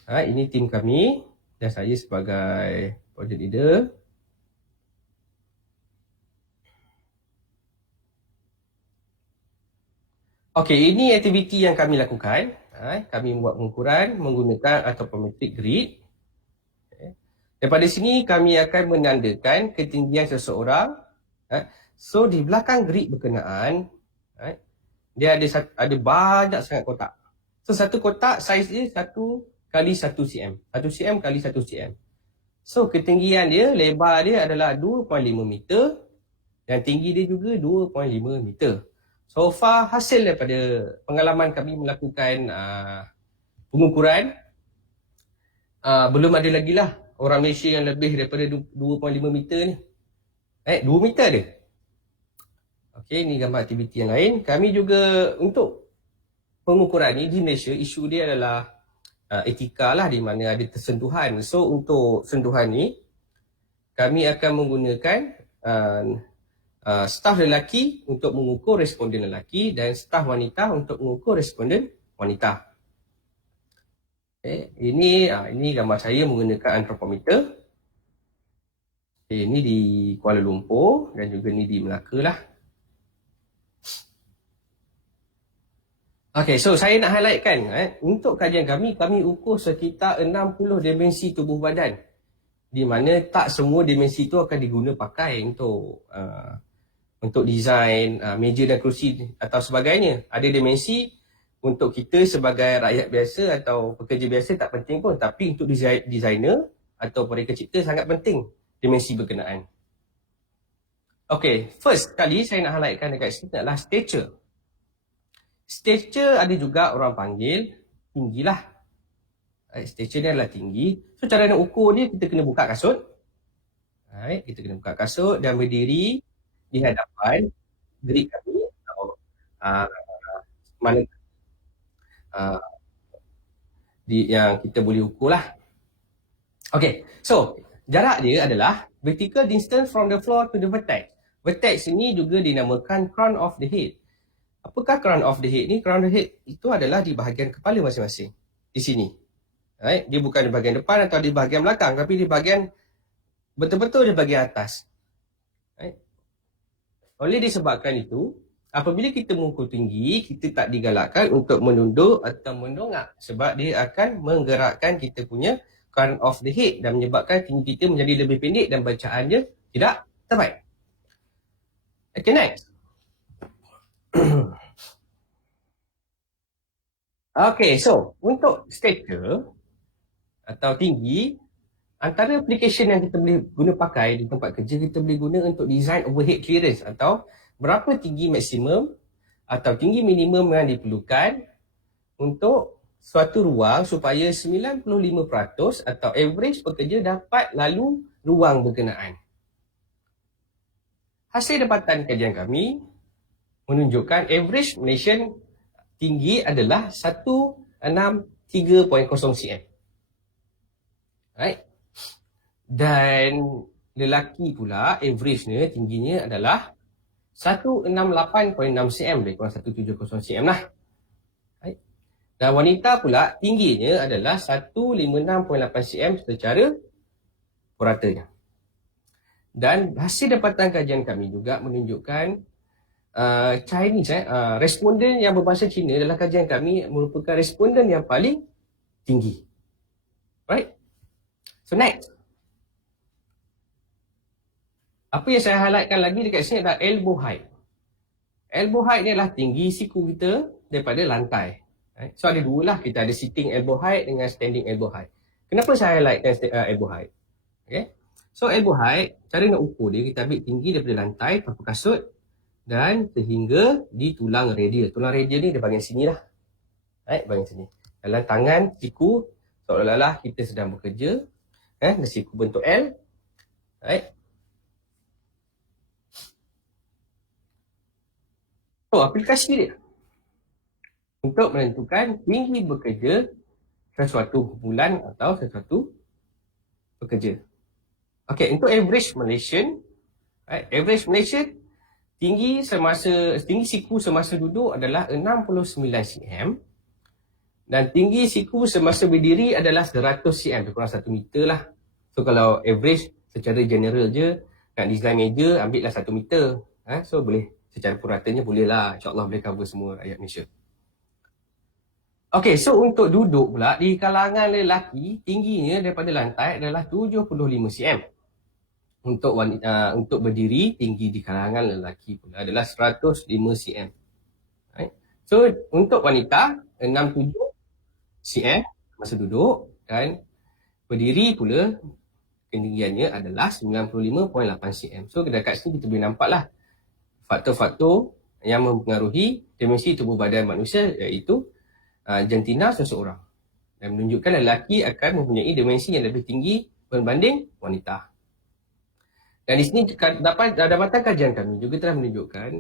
Ini tim kami dan saya sebagai project leader. Okey, ini aktiviti yang kami lakukan. Kami buat pengukuran menggunakan anthropometric grid. Daripada sini kami akan menandakan ketinggian seseorang. So di belakang grid berkenaan, dia ada banyak sangat kotak. So satu kotak saiz dia 1 kali 1 cm. 1 cm kali 1 cm. So ketinggian dia, lebar dia adalah 2.5 meter dan tinggi dia juga 2.5 meter. So far, hasil daripada pengalaman kami melakukan pengukuran, belum ada lagi lah orang Malaysia yang lebih daripada 2.5 meter ni. 2 meter dia. Okey, ni gambar aktiviti yang lain. Kami juga untuk pengukuran ni di Malaysia, isu dia adalah etika lah, di mana ada tersentuhan. So untuk sentuhan ni, kami akan menggunakan staf lelaki untuk mengukur responden lelaki dan staf wanita untuk mengukur responden wanita. Ini gambar saya menggunakan anthropometer. Ini di Kuala Lumpur dan juga ni di Melaka lah. Okay, so saya nak highlightkan untuk kajian kami ukur sekitar 60 dimensi tubuh badan, di mana tak semua dimensi itu akan diguna pakai untuk desain meja dan kerusi atau sebagainya. Ada dimensi untuk kita sebagai rakyat biasa atau pekerja biasa tak penting pun, tapi untuk designer atau mereka cipta sangat penting dimensi berkenaan. Okay, first kali saya nak highlightkan dekat sini adalah stature. Stature ada juga orang panggil tinggi lah. Stature ni adalah tinggi. So cara nak ukur dia, kita kena buka kasut. Kita kena buka kasut dan berdiri di hadapan gerik kami atau mana yang kita boleh ukur lah. Okay, so jarak dia adalah vertical distance from the floor to the vertex. Vertex ini juga dinamakan crown of the head. Apakah crown of the head ni? Crown of the head itu adalah di bahagian kepala masing-masing. Di sini. Dia bukan di bahagian depan atau di bahagian belakang, tapi di bahagian betul-betul di bahagian atas. Oleh disebabkan itu, apabila kita mengukur tinggi, kita tak digalakkan untuk menunduk atau mendongak sebab dia akan menggerakkan kita punya crown of the head dan menyebabkan tinggi kita menjadi lebih pendek dan bacaannya tidak terbaik. Okay, next. Okay, so untuk stature atau tinggi, antara application yang kita boleh guna pakai di tempat kerja, kita boleh guna untuk design overhead clearance atau berapa tinggi maksimum atau tinggi minimum yang diperlukan untuk suatu ruang supaya 95% atau average pekerja dapat lalu ruang berkenaan. Hasil dapatan kajian kami menunjukkan average Malaysian tinggi adalah 163.0 cm. Right? Dan lelaki pula average-nya tingginya adalah 168.6 cm, lebih kurang 170 cm lah. Right? Dan wanita pula tingginya adalah 156.8 cm secara puratanya. Dan hasil dapatan kajian kami juga menunjukkan responden yang berbahasa Cina dalam kajian kami merupakan responden yang paling tinggi. Right? So next. Apa yang saya highlightkan lagi dekat sini adalah elbow height. Elbow height ni adalah tinggi siku kita daripada lantai. Right? So ada dua lah, kita ada sitting elbow height dengan standing elbow height. Kenapa saya highlightkan elbow height? Okay. So elbow height, cara nak ukur dia, kita ambil tinggi daripada lantai tanpa kasut dan sehingga di tulang radial. Tulang radial ni di bahagian sini lah. Right? Bahagian sini. Dalam tangan, siku, seolah-olah kita sedang bekerja. Siku bentuk L. Right? So, aplikasi dia untuk menentukan tinggi bekerja sesuatu bulan atau sesuatu pekerja. Okay, untuk average Malaysian, right? Average Malaysian tinggi siku semasa duduk adalah 69 cm dan tinggi siku semasa berdiri adalah 100 cm, kurang 1 meter lah. So kalau average secara general je nak design meja, ambil lah 1 meter. So boleh secara puratanya boleh lah, insyaAllah boleh cover semua rakyat Malaysia. Okay, so untuk duduk pula di kalangan lelaki, tingginya daripada lantai adalah 75 cm. Untuk berdiri, tinggi di kalangan lelaki pula adalah 105 cm. Right? So untuk wanita 67 cm masa duduk dan berdiri pula ketinggiannya adalah 95.8 cm. So dekat sini kita boleh nampaklah faktor-faktor yang mempengaruhi dimensi tubuh badan manusia, iaitu jantina seseorang, dan menunjukkan lelaki akan mempunyai dimensi yang lebih tinggi berbanding wanita. Dan di sini dapatan kajian kami juga telah menunjukkan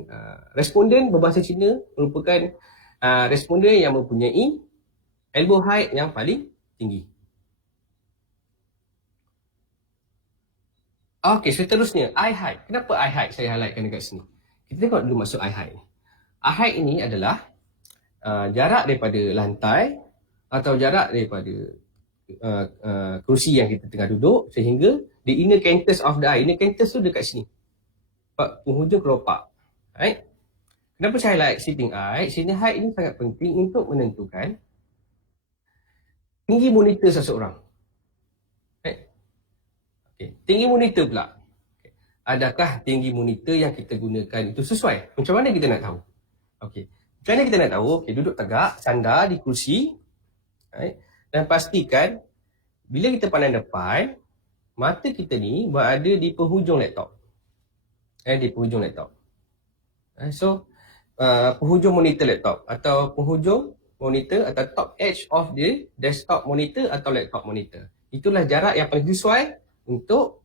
responden berbahasa Cina merupakan responden yang mempunyai elbow height yang paling tinggi. Okey, seterusnya eye height. Kenapa eye height saya highlightkan dekat sini? Kita tengok dulu maksud eye height ni. Eye height ini adalah jarak daripada lantai atau jarak daripada kerusi yang kita tengah duduk sehingga the inner canthus of the eye. Inner canthus tu dekat sini, penghujung kelopak. Right? Kenapa saya highlight sitting height? Sitting height ini sangat penting untuk menentukan tinggi monitor seseorang. Right? Okay. Tinggi monitor pula. Okay. Adakah tinggi monitor yang kita gunakan itu sesuai? Macam mana kita nak tahu? Okay. Macam mana kita nak tahu? Okay, duduk tegak, sandar di kursi, right? Dan pastikan bila kita pandang depan, mata kita ni berada di penghujung laptop. Di penghujung laptop. So, penghujung monitor laptop atau penghujung monitor atau top edge of the desktop monitor atau laptop monitor. Itulah jarak yang paling sesuai untuk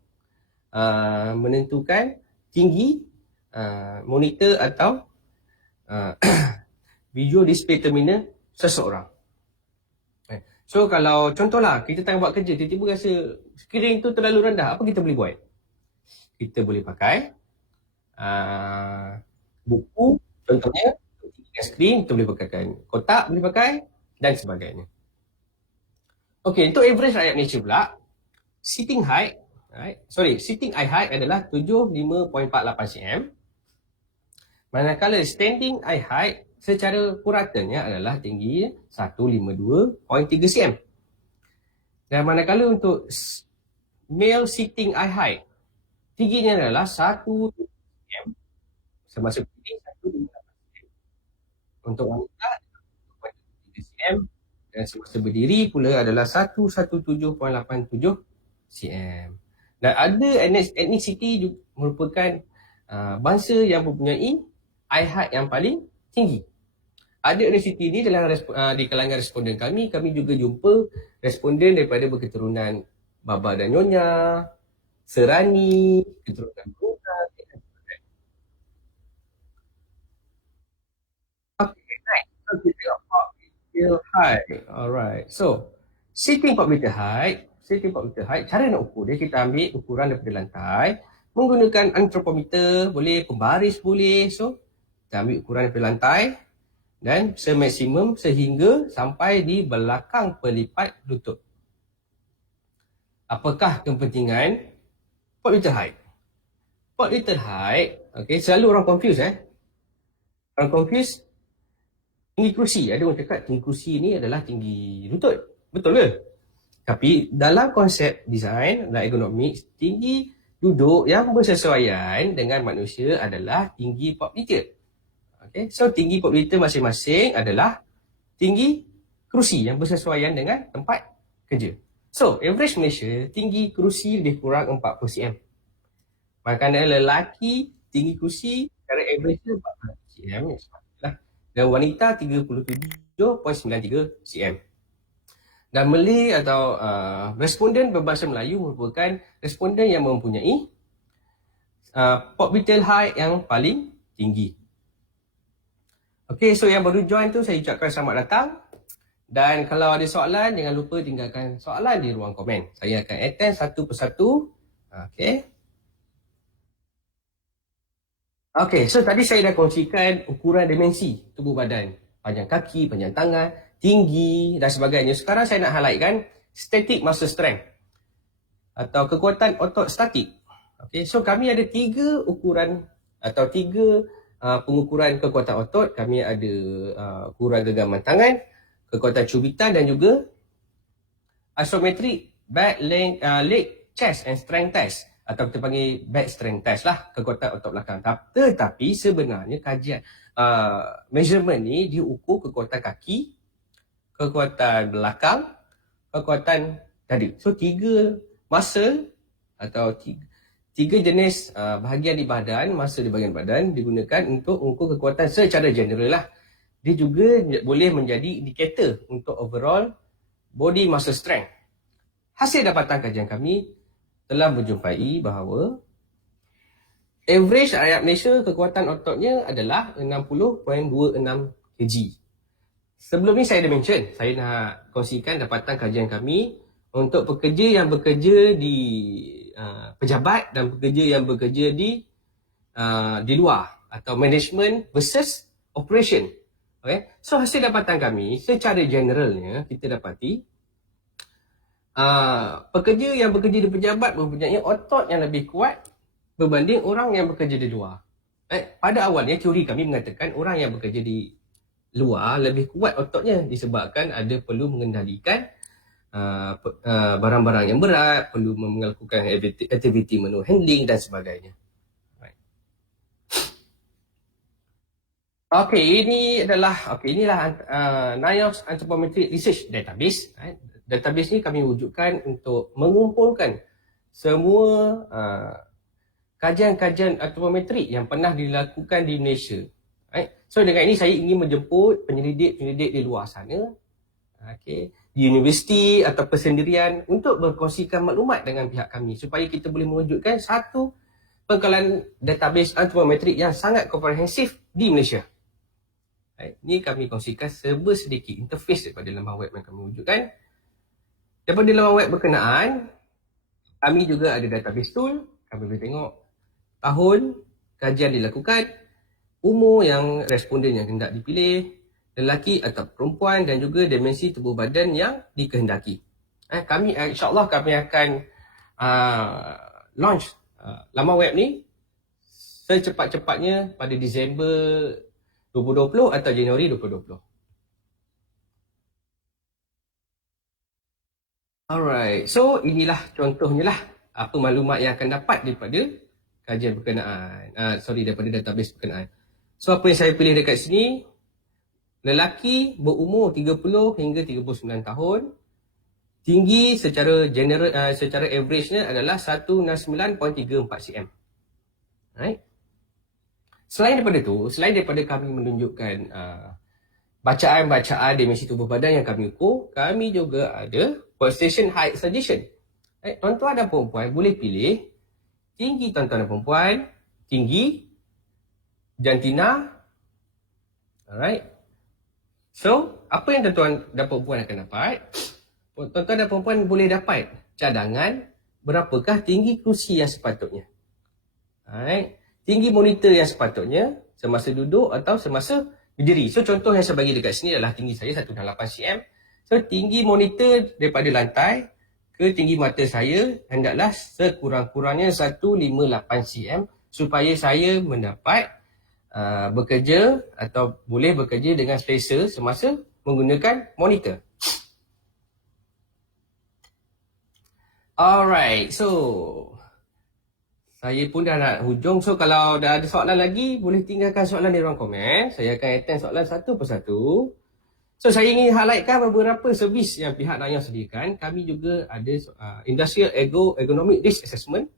menentukan tinggi monitor atau visual display terminal seseorang. So kalau contohlah kita tengah buat kerja, tiba-tiba rasa skrin tu terlalu rendah, apa kita boleh buat? Kita boleh pakai buku, contohnya skrin, kita boleh pakaikan kotak, boleh pakai dan sebagainya. Okey, untuk average rakyat Malaysia pula, sitting eye height adalah 75.48 cm. Manakala standing eye height secara puratannya adalah tinggi 152.3 cm. Dan manakala untuk male sitting eye height, tingginya adalah 1 cm. Semasa berdiri 1.8 cm. Untuk wanita 2.3 cm dan semasa berdiri pula adalah 117.87 cm. Dan ada etnisiti merupakan bangsa yang mempunyai eye height yang paling tinggi. Ada etnisiti ni dalam di kalangan responden kami juga jumpa responden daripada berketurunan baba dan nyonya, Serani, keturunan Brunei. Okay, right. So kita tengok pop meter height. Alright. So, sitting pop meter height, cara nak ukur dia, kita ambil ukuran daripada lantai menggunakan antropometer, boleh, pembaris boleh. So, kita ambil ukuran daripada lantai dan semaksimum sehingga sampai di belakang pelipat lutut. Apakah kepentingan pot meter height? Pot meter height, okay, selalu orang confuse Orang confuse tinggi kerusi. Ada orang cakap tinggi kerusi ni adalah tinggi lutut. Betul ke? Tapi dalam konsep design dan ergonomik, tinggi duduk yang bersesuaian dengan manusia adalah tinggi pot meter. Okay, so tinggi pot meter masing-masing adalah tinggi kerusi yang bersesuaian dengan tempat kerja. So, average Malaysia tinggi kerusi lebih kurang 40 cm. Manakala lelaki tinggi kerusi secara average 40 cm dan wanita 37.93 cm. Dan Malay atau responden berbahasa Melayu merupakan responden yang mempunyai pot meter height yang paling tinggi. Okay, so yang baru join tu saya ucapkan selamat datang. Dan kalau ada soalan, jangan lupa tinggalkan soalan di ruang komen. Saya akan attend satu persatu. Okay. Okay, so tadi saya dah kongsikan ukuran dimensi tubuh badan. Panjang kaki, panjang tangan, tinggi dan sebagainya. Sekarang saya nak highlightkan static muscle strength atau kekuatan otot statik. Okay, so kami ada 3 ukuran atau 3 pengukuran kekuatan otot. Kami ada ukuran genggaman tangan, kekuatan cubitan dan juga isometric back leg chest and strength test atau kita panggil back strength test lah, kekuatan otot belakang. Tetapi sebenarnya kajian measurement ni diukur kekuatan kaki, kekuatan belakang, kekuatan dada. So 3 muscle atau 3 jenis bahagian di badan, muscle di bahagian badan digunakan untuk mengukur kekuatan secara general lah. Dia juga boleh menjadi indikator untuk overall body muscle strength. Hasil dapatan kajian kami telah menjumpai bahawa average rakyat Malaysia kekuatan ototnya adalah 60.26 kg. Sebelum ni saya dah mention, saya nak kongsikan dapatan kajian kami untuk pekerja yang bekerja di pejabat dan pekerja yang bekerja di luar atau management versus operation. Okay. So hasil dapatan kami secara generalnya kita dapati pekerja yang bekerja di pejabat mempunyai otot yang lebih kuat berbanding orang yang bekerja di luar. Pada awalnya teori kami mengatakan orang yang bekerja di luar lebih kuat ototnya disebabkan ada perlu mengendalikan barang-barang yang berat, perlu melakukan aktiviti manual handling dan sebagainya. Inilah NIOSH Anthropometric Research Database. Database ni kami wujudkan untuk mengumpulkan semua kajian-kajian anthropometrik yang pernah dilakukan di Malaysia. So dengan ini saya ingin menjemput penyelidik-penyelidik di luar sana, di universiti atau persendirian untuk berkongsikan maklumat dengan pihak kami supaya kita boleh mewujudkan satu pengkalan database anthropometrik yang sangat komprehensif di Malaysia. Ini kami kongsikan serba sedikit interface daripada laman web yang kami wujudkan. Daripada laman web berkenaan, kami juga ada database tool. Kami boleh tengok tahun kajian dilakukan, umur yang responden yang hendak dipilih, lelaki atau perempuan, dan juga dimensi tubuh badan yang dikehendaki. InsyaAllah kami akan launch laman web ni secepat-cepatnya pada Disember 2020 atau Januari 2020. Alright, so inilah contohnya lah apa maklumat yang akan dapat daripada kajian berkenaan, daripada database berkenaan. So apa yang saya pilih dekat sini, lelaki berumur 30 hingga 39 tahun, tinggi secara general, secara average-nya adalah 169.34 cm. Right? Selain daripada kami menunjukkan bacaan-bacaan dimensi tubuh badan yang kami ukur, kami juga ada position height suggestion. Tuan-tuan dan perempuan boleh pilih tinggi tuan-tuan dan perempuan, tinggi, jantina. Alright. So, apa yang tuan-tuan dan perempuan akan dapat? Tuan-tuan dan perempuan boleh dapat cadangan berapakah tinggi kerusi yang sepatutnya. Alright. Tinggi monitor yang sepatutnya semasa duduk atau semasa berdiri. So, contoh yang saya bagi dekat sini adalah tinggi saya 168 cm. So, tinggi monitor daripada lantai ke tinggi mata saya hendaklah sekurang-kurangnya 158 cm supaya saya mendapat bekerja atau boleh bekerja dengan selesa semasa menggunakan monitor. Alright, so saya pun dah nak hujung. So kalau dah ada soalan lagi, boleh tinggalkan soalan di ruang komen. Saya akan attend soalan satu persatu. So saya ingin highlightkan beberapa servis yang pihak NIOSH sediakan. Kami juga ada Industrial Ergonomic Risk Assessment,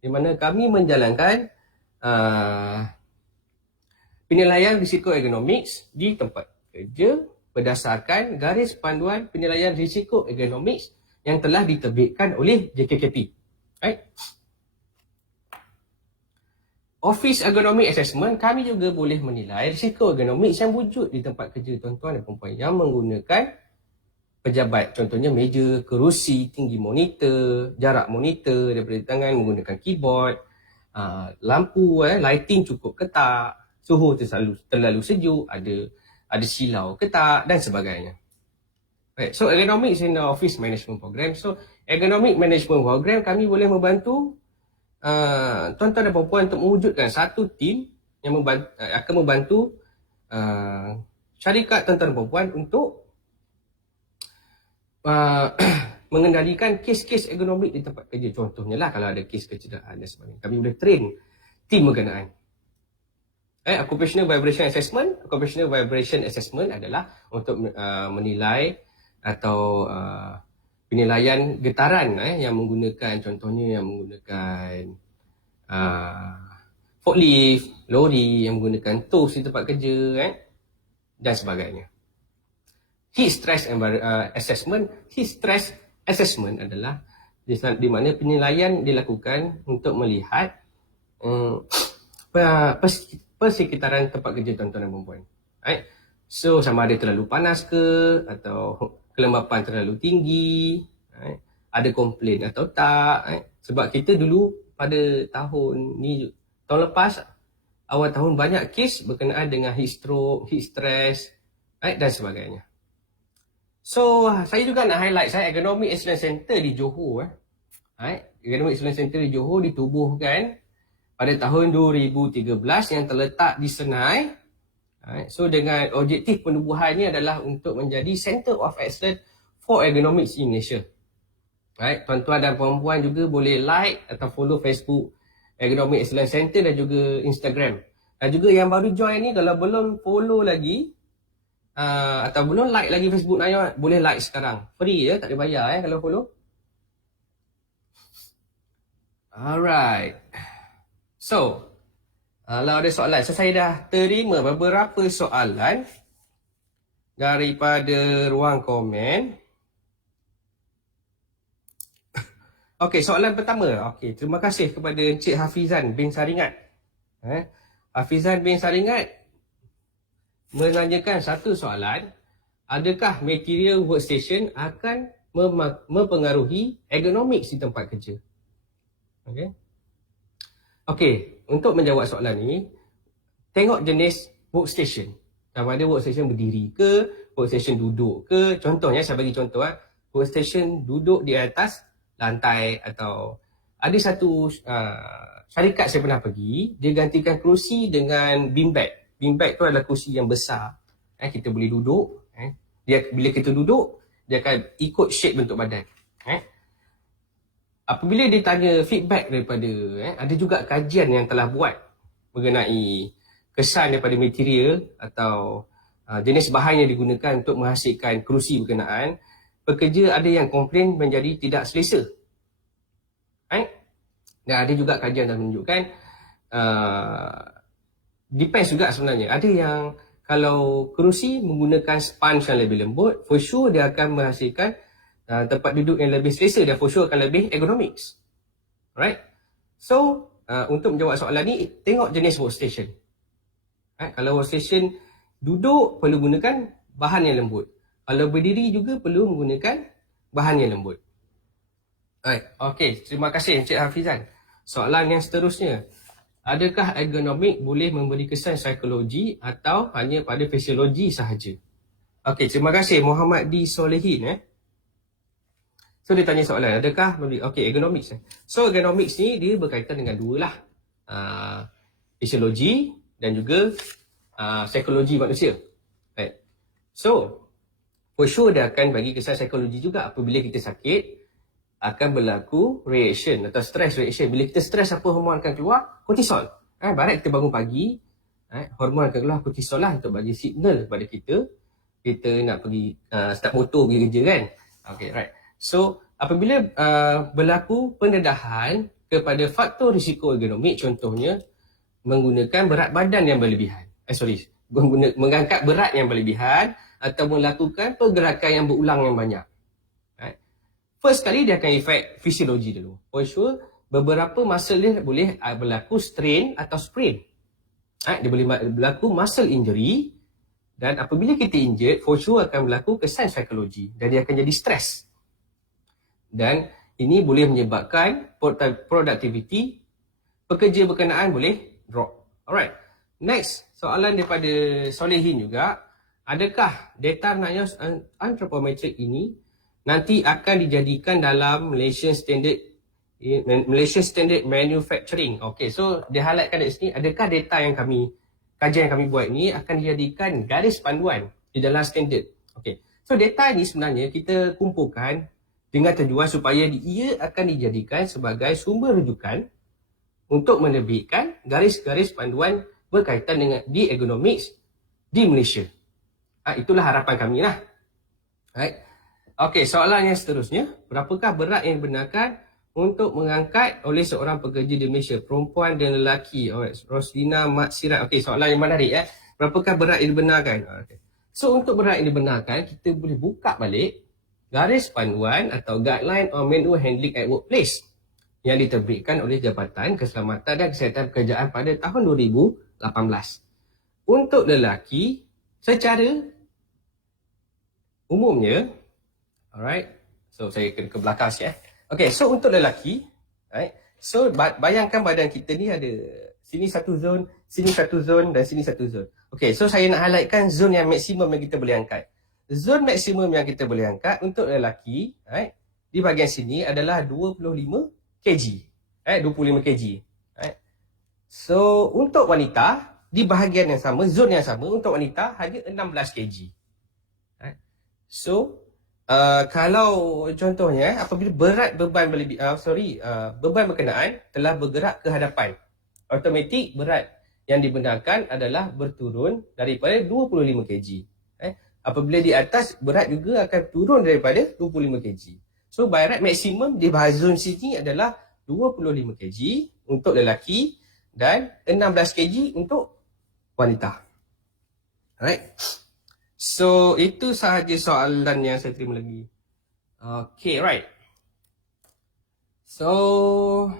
di mana kami menjalankan penilaian risiko ergonomics di tempat kerja berdasarkan garis panduan penilaian risiko ergonomics yang telah diterbitkan oleh JKKP. Right? Office Ergonomic Assessment, kami juga boleh menilai risiko ergonomik yang wujud di tempat kerja tuan-tuan dan perempuan yang menggunakan pejabat. Contohnya meja, kerusi, tinggi monitor, jarak monitor daripada tangan, menggunakan keyboard, lampu, lighting cukup ke tak, suhu terlalu sejuk, ada silau ke tak, dan sebagainya. Right. So ergonomics in the office management program. So ergonomic management program kami boleh membantu tuan-tuan dan perempuan untuk mewujudkan satu tim yang akan membantu syarikat tuan-tuan dan perempuan untuk mengendalikan kes-kes ergonomik di tempat kerja. Contohnya lah kalau ada kes kecederaan dan sebagainya. Kami boleh train tim berkenaan. Occupational Vibration Assessment. Occupational Vibration Assessment adalah untuk menilai atau penilaian getaran yang menggunakan, contohnya yang menggunakan forklift, lori, yang menggunakan tools di tempat kerja dan sebagainya. Heat Stress Assessment. Heat Stress Assessment adalah di mana penilaian dilakukan untuk melihat persekitaran tempat kerja tuan-tuan dan perempuan. Right? So sama ada terlalu panas ke, atau kelembapan terlalu tinggi, ada komplain atau tak. Sebab kita dulu pada tahun lepas, awal tahun, banyak kes berkenaan dengan heat stroke, heat stress dan sebagainya. So saya juga nak highlight, saya Ergonomic Excellence Center di Johor. Ergonomic Excellence Center di Johor ditubuhkan pada tahun 2013 yang terletak di Senai. So dengan objektif penubuhannya adalah untuk menjadi Center of Excellence for Ergonomics in Malaysia. Tuan-tuan dan perempuan juga boleh like atau follow Facebook Ergonomic Excellence Center dan juga Instagram Dan juga yang baru join ni, kalau belum follow lagi atau belum like lagi Facebook Naya, boleh like sekarang. Free je, tak ada bayar kalau follow. Alright. So, kalau ada soalan, so saya dah terima beberapa soalan daripada ruang komen. Okey, soalan pertama. Okey, terima kasih kepada Encik Hafizan bin Saringat. Hafizan bin Saringat menanyakan satu soalan. Adakah material workstation akan mempengaruhi ergonomik di tempat kerja? Okey, untuk menjawab soalan ni, tengok jenis workstation. Sama ada workstation berdiri ke, workstation duduk ke. Contohnya, saya bagi contoh. Workstation duduk di atas lantai, atau ada satu syarikat saya pernah pergi, dia gantikan kerusi dengan beanbag. Beanbag tu adalah kerusi yang besar. Kita boleh duduk. Dia bila kita duduk, dia akan ikut shape bentuk badan. Apabila dia tanya feedback daripada, ada juga kajian yang telah buat mengenai kesan daripada material atau jenis bahan yang digunakan untuk menghasilkan kerusi berkenaan, pekerja ada yang komplain menjadi tidak selesa. Dan ada juga kajian yang menunjukkan depends juga sebenarnya. Ada yang kalau kerusi menggunakan sponge yang lebih lembut, for sure dia akan menghasilkan tempat duduk yang lebih selesa dan for sure akan lebih ergonomics. Alright. So, untuk menjawab soalan ni, tengok jenis workstation. Kalau workstation duduk, perlu gunakan bahan yang lembut. Kalau berdiri juga perlu menggunakan bahan yang lembut. Alright. Okay, terima kasih Encik Hafizan. Soalan yang seterusnya. Adakah ergonomik boleh memberi kesan psikologi atau hanya pada fisiologi sahaja? Okay, terima kasih Muhammad D. Solehin. So dia tanya soalan, adakah ergonomics. So ergonomics ni dia berkaitan dengan dua lah. Fisiologi dan juga psikologi manusia. Right. So for sure dia akan bagi kesan psikologi juga. Apabila kita sakit, akan berlaku reaction atau stress reaction. Bila kita stres, apa hormon akan keluar? Kortisol. Barat kita bangun pagi, hormon akan keluar kortisol lah untuk bagi signal kepada kita nak pergi start motor pergi kerja kan. Okay, right. So, apabila berlaku pendedahan kepada faktor risiko ergonomik, contohnya menggunakan berat badan yang berlebihan. Mengangkat berat yang berlebihan atau melakukan pergerakan yang berulang yang banyak. First kali dia akan efek fisiologi dulu. For sure, beberapa muscle dia boleh berlaku strain atau sprain. Dia boleh berlaku muscle injury, dan apabila kita injured, for sure akan berlaku kesan psikologi dan dia akan jadi stres. Dan ini boleh menyebabkan productivity pekerja berkenaan boleh drop. Alright. Next, soalan daripada Solehin juga. Adakah data anthropometric ini nanti akan dijadikan dalam Malaysian Standard Manufacturing? Okay, so dia highlightkan di sini, adakah data yang kajian yang kami buat ini akan dijadikan garis panduan di dalam standard? Okay, so data ini sebenarnya kita kumpulkan dengan tujuan supaya ia akan dijadikan sebagai sumber rujukan untuk menerbitkan garis-garis panduan berkaitan dengan di ergonomics di Malaysia. Itulah harapan kami lah. Right. Okey, soalan yang seterusnya. Berapakah berat yang dibenarkan untuk mengangkat oleh seorang pekerja di Malaysia, perempuan dan lelaki? Roslina Mat Sirat. Okey, soalan yang menarik. Berapakah berat yang dibenarkan? Okay. So, untuk berat yang dibenarkan, kita boleh buka balik garis panduan atau guideline on manual handling at workplace yang diterbitkan oleh Jabatan Keselamatan dan Kesihatan Pekerjaan pada tahun 2018. Untuk lelaki, secara umumnya, alright, so saya kena ke belakang sikit. Okay, so untuk lelaki, right, so bayangkan badan kita ni ada sini satu zon, sini satu zon dan sini satu zon. Okay, so saya nak highlightkan zon yang maksimum yang kita boleh angkat. Zon maksimum yang kita boleh angkat untuk lelaki, right, di bahagian sini adalah 25 kg. 25 kg. Right. So, untuk wanita, di bahagian yang sama, zon yang sama, untuk wanita hanya 16 kg. Right. So, kalau contohnya, apabila berat beban beban berkenaan telah bergerak ke hadapan, automatik berat yang dibenarkan adalah berturun daripada 25 kg. Apabila di atas, berat juga akan turun daripada 25 kg. So by right maksimum di zone sini adalah 25 kg untuk lelaki dan 16 kg untuk wanita. Alright. So itu sahaja soalan yang saya terima lagi. Okay, right. So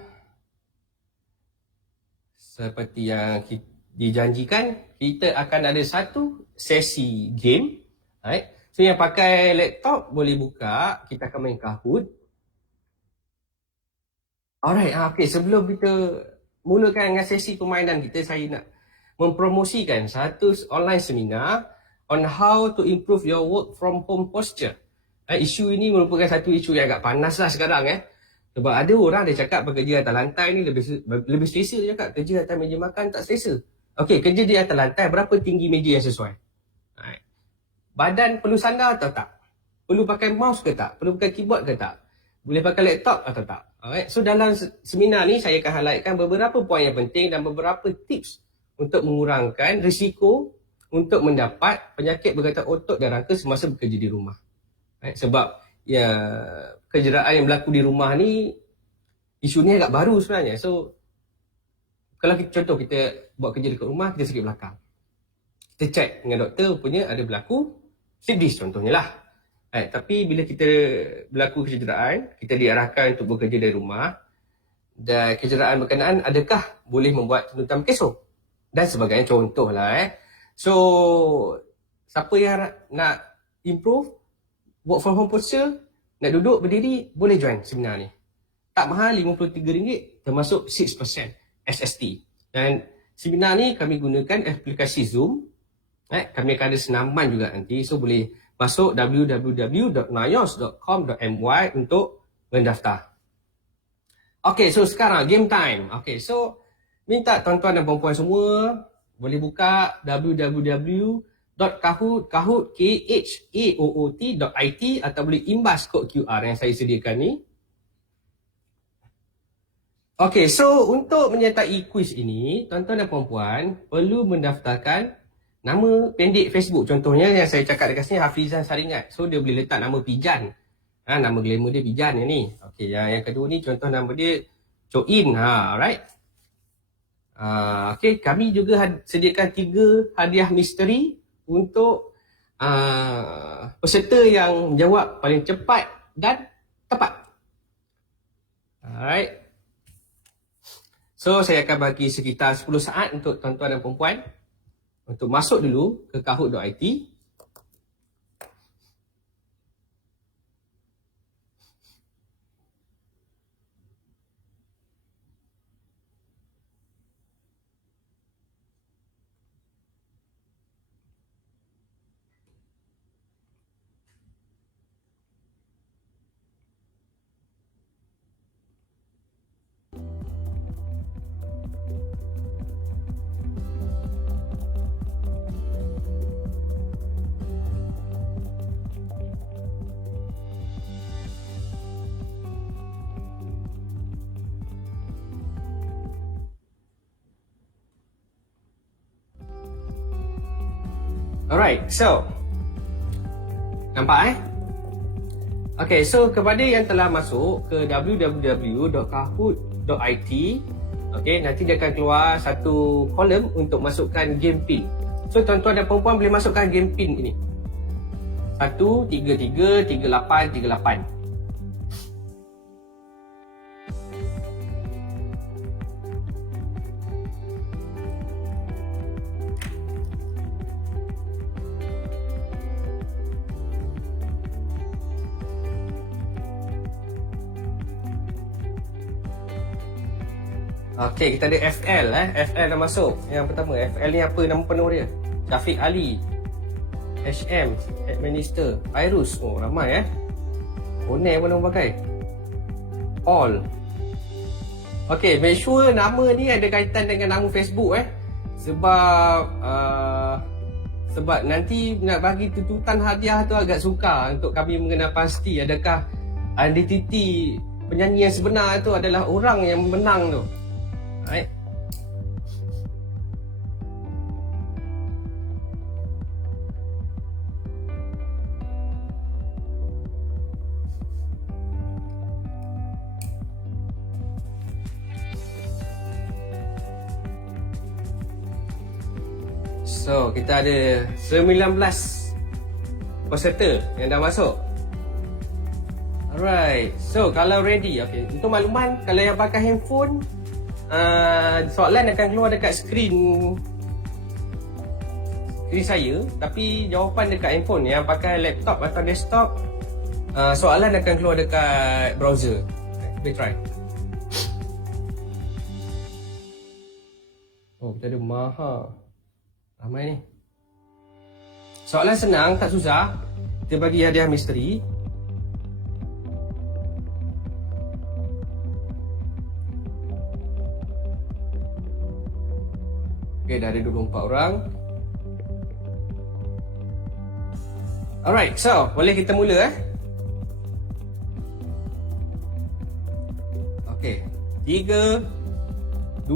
seperti yang dijanjikan, kita akan ada satu sesi game. Right? So yang pakai laptop boleh buka, kita akan main Kahoot. Alright, okay, sebelum kita mulakan dengan sesi permainan kita, saya nak mempromosikan satu online seminar on how to improve your work from home posture. Isu ini merupakan satu isu yang agak panas lah sekarang. Sebab ada orang dia cakap bekerja atas lantai ni lebih selesa. Dia cakap kerja atas meja makan tak selesa. Okey, kerja di atas lantai, berapa tinggi meja yang sesuai? Badan perlu sandar atau tak? Perlu pakai mouse ke tak? Perlu pakai keyboard ke tak? Boleh pakai laptop atau tak? Alright. So dalam seminar ni saya akan highlightkan beberapa poin yang penting dan beberapa tips untuk mengurangkan risiko untuk mendapat penyakit berkaitan otot dan rangka semasa bekerja di rumah. Sebab ya, kecederaan yang berlaku di rumah ni, isu ni agak baru sebenarnya. So kalau contoh kita buat kerja dekat rumah, kita sakit belakang, kita check dengan doktor, punya ada berlaku slip disc contohnya lah. Tapi bila kita berlaku kecederaan, kita diarahkan untuk bekerja dari rumah, dan kecederaan berkenaan adakah boleh membuat tuntutan berkesong dan sebagainya, contoh lah. So siapa yang nak improve work from home posture, nak duduk berdiri, boleh join seminar ni. Tak mahal, RM53 termasuk 6% SST. Dan seminar ni kami gunakan aplikasi Zoom. Kami akan ada senaman juga nanti. So boleh masuk www.nayos.com.my untuk mendaftar. Okay, so sekarang game time. Okay, so minta tuan-tuan dan puan-puan semua boleh buka www.kahoot.it atau boleh imbas kod QR yang saya sediakan ni. Okay, so untuk menyertai kuis ini, tuan-tuan dan puan-puan perlu mendaftarkan nama pendek Facebook. Contohnya yang saya cakap dekat sini, Hafizan Saringat. So dia boleh letak nama Pijan. Nama glamour dia Pijan yang ni. Okay, yang kedua ni contoh nama dia Coin. Alright. Okay, kami juga sediakan 3 hadiah misteri untuk peserta yang menjawab paling cepat dan tepat. Alright. So saya akan bagi sekitar 10 saat untuk tuan-tuan dan perempuan untuk masuk dulu ke kahoot.it. Alright, so nampak Okay, so kepada yang telah masuk ke www.kahoot.it, okay, nanti dia akan keluar satu kolom untuk masukkan game pin. So tuan-tuan dan perempuan boleh masukkan game pin ini 1333838. Okay, kita ada FL FL dah masuk. Yang pertama, FL ni apa nama penuh dia? Syafiq Ali. HM, Administer. Virus, oh ramai Onel pun nama pakai. All. Okay, make sure nama ni ada kaitan dengan nama Facebook sebab nanti nak bagi tuntutan hadiah tu agak sukar untuk kami mengenal pasti adakah identiti penyanyi yang sebenar tu adalah orang yang menang tu. Right. So, kita ada 19 peserta yang dah masuk. Alright. So, kalau ready, okay. Untuk makluman, kalau yang pakai handphone, soalan akan keluar dekat skrin saya, tapi jawapan dekat handphone. Yang pakai laptop atau desktop, soalan akan keluar dekat browser. Okay, kita try. Oh, kita ada Maha. Ramai ni. Soalan senang, tak susah. Kita bagi hadiah misteri. Okay, dah ada 24 orang. Alright, so boleh kita mula Okay, 3, 2,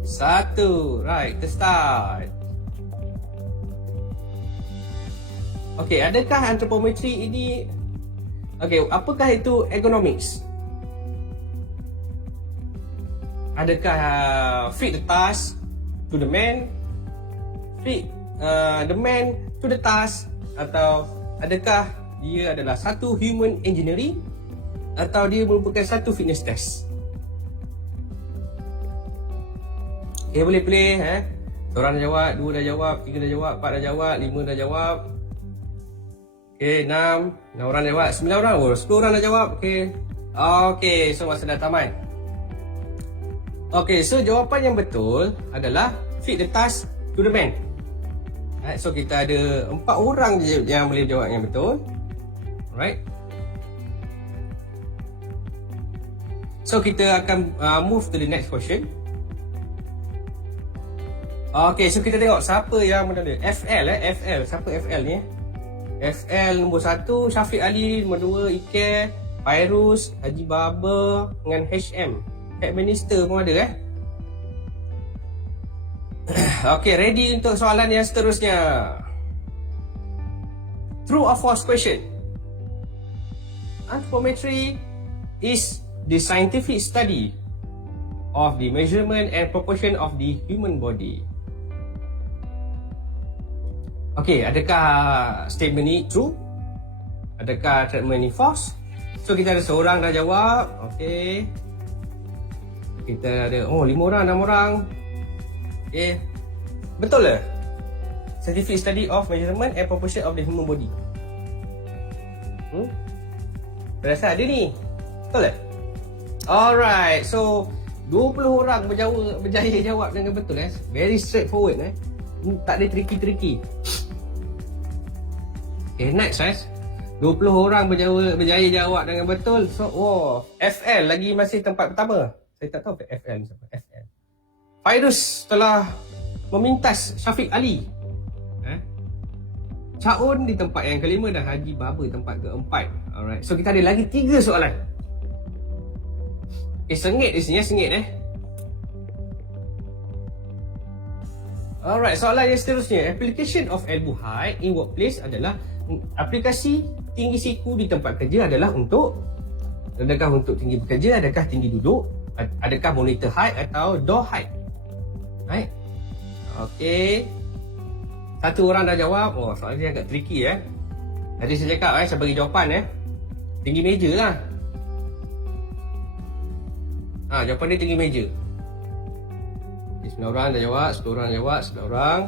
1. Right, kita start. Okay, adakah anthropometry ini... Okay, apakah itu ergonomics? Adakah fit the task to the man? Fit the man to the task? Atau adakah dia adalah satu human engineering? Atau dia merupakan satu fitness test? Okay, boleh pilih Seorang dah jawab, 2 dah jawab, 3 dah jawab, 4 dah jawab, 5 dah jawab. Okay, 6 orang dah jawab, 9 orang, 10 orang dah jawab. Okay, so masa dah tamat. Okay, so jawapan yang betul adalah fit the task to the man. So kita ada 4 orang je yang boleh jawab yang betul. Alright. So kita akan move to the next question. Okay, so kita tengok siapa yang menang. FL FL. Siapa FL ni? FL nombor 1 Syafiq Ali, nombor 2 Ike, Fairuz, Haji Baba dengan HM. Head Minister pun ada Okay, ready untuk soalan yang seterusnya. True or false question. Anthropometry is the scientific study of the measurement and proportion of the human body. Okay, adakah statement ni true? Adakah statement ni false? So kita ada seorang dah jawab. Okay, kita ada 5 orang, 6 orang. Okay, betul ke? Scientific study of measurement and proportion of the human body. Rasa ada ni. Betul ke? Alright, so 20 orang berjaya jawab dengan betul Very straightforward Tak ada tricky-tricky. Okay, next 20 orang berjaya jawab dengan betul. So, FL lagi masih tempat pertama. Saya tak tahu FL ni siapa. FL. Fairuz telah memintas Syafiq Ali. Caun di tempat yang kelima dan Haji Baba tempat keempat. Alright. So kita ada lagi 3 soalan. Sengit di sini sengit Alright, soalan yang seterusnya. Application of elbow height in workplace adalah aplikasi tinggi siku di tempat kerja adalah untuk adakah untuk tinggi bekerja, adakah tinggi duduk, adakah monitor height atau door height. Right? Okay. 1 orang dah jawab. Soalan dia agak tricky Tadi saya cakap saya bagi jawapan tinggi meja lah. Jawapan dia tinggi meja. 9 orang dah jawab, 10 orang jawab, 11 orang.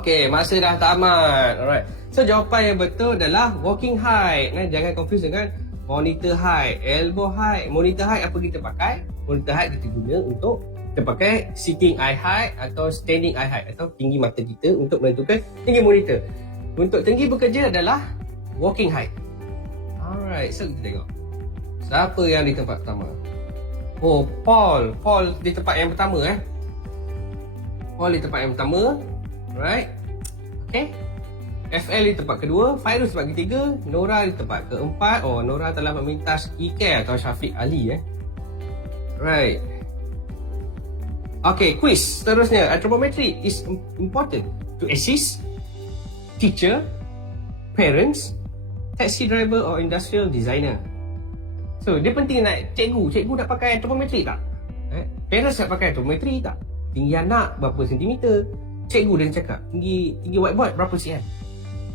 Okay, masa dah tamat. Alright. So jawapan yang betul adalah walking height. Jangan confuse dengan monitor height, elbow height. Monitor height apa kita pakai? Monitor height kita guna untuk kita pakai sitting eye height atau standing eye height atau tinggi mata kita untuk menentukan tinggi monitor. Untuk tinggi bekerja adalah walking height. Alright, so kita tengok. Siapa yang di tempat pertama? Paul. Paul di tempat yang pertama Paul di tempat yang pertama. Right. Okay. FL di tempat kedua, Fairuz tempat ketiga, Nora di tempat keempat. Nora telah memintas Ike atau Syafiq Ali Right. Okay, quiz seterusnya. Anthropometry is important to assist teacher, parents, taxi driver or industrial designer. So, dia penting nak cikgu nak pakai anthropometry tak? Parents nak pakai anthropometry tak? tinggi anak berapa sentimeter. Cikgu dia cakap, tinggi whiteboard berapa cm.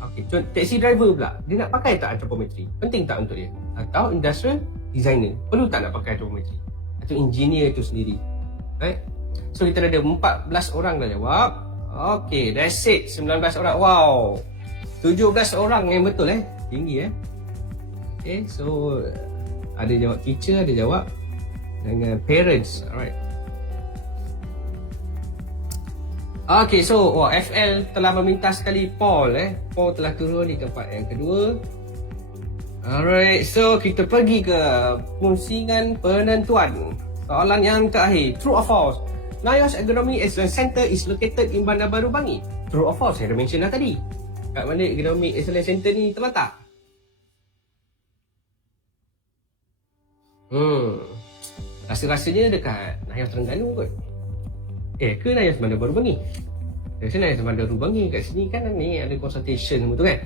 Okey, contoh taxi driver pula, dia nak pakai tak anthropometry? Penting tak untuk dia? Atau industrial designer, perlu tak nak pakai anthropometry? Atau engineer itu sendiri, right? So kita ada 14 orang dah jawab. Okey, that's it, 19 orang. Wow, 17 orang yang betul tinggi Okay, so ada jawab teacher, ada jawab dengan parents, alright. Okay, so FL telah meminta sekali Paul Paul telah turun di tempat yang kedua. Alright, so kita pergi ke pusingan penentuan. Soalan yang terakhir, true or false? NIOS Agronomy Excellence Center is located in Bandar Baru Bangi. True or false? Saya dah mention dah tadi. Kat mana Agronomy Excellence Center ni terletak? Rasa-rasanya dekat NIOS Terengganu kot. Ke NIOS Bandar Baru Bangi? Saya NIOS Bandar Baru Bangi. Kat sini kan ni ada consultation semua tu kan.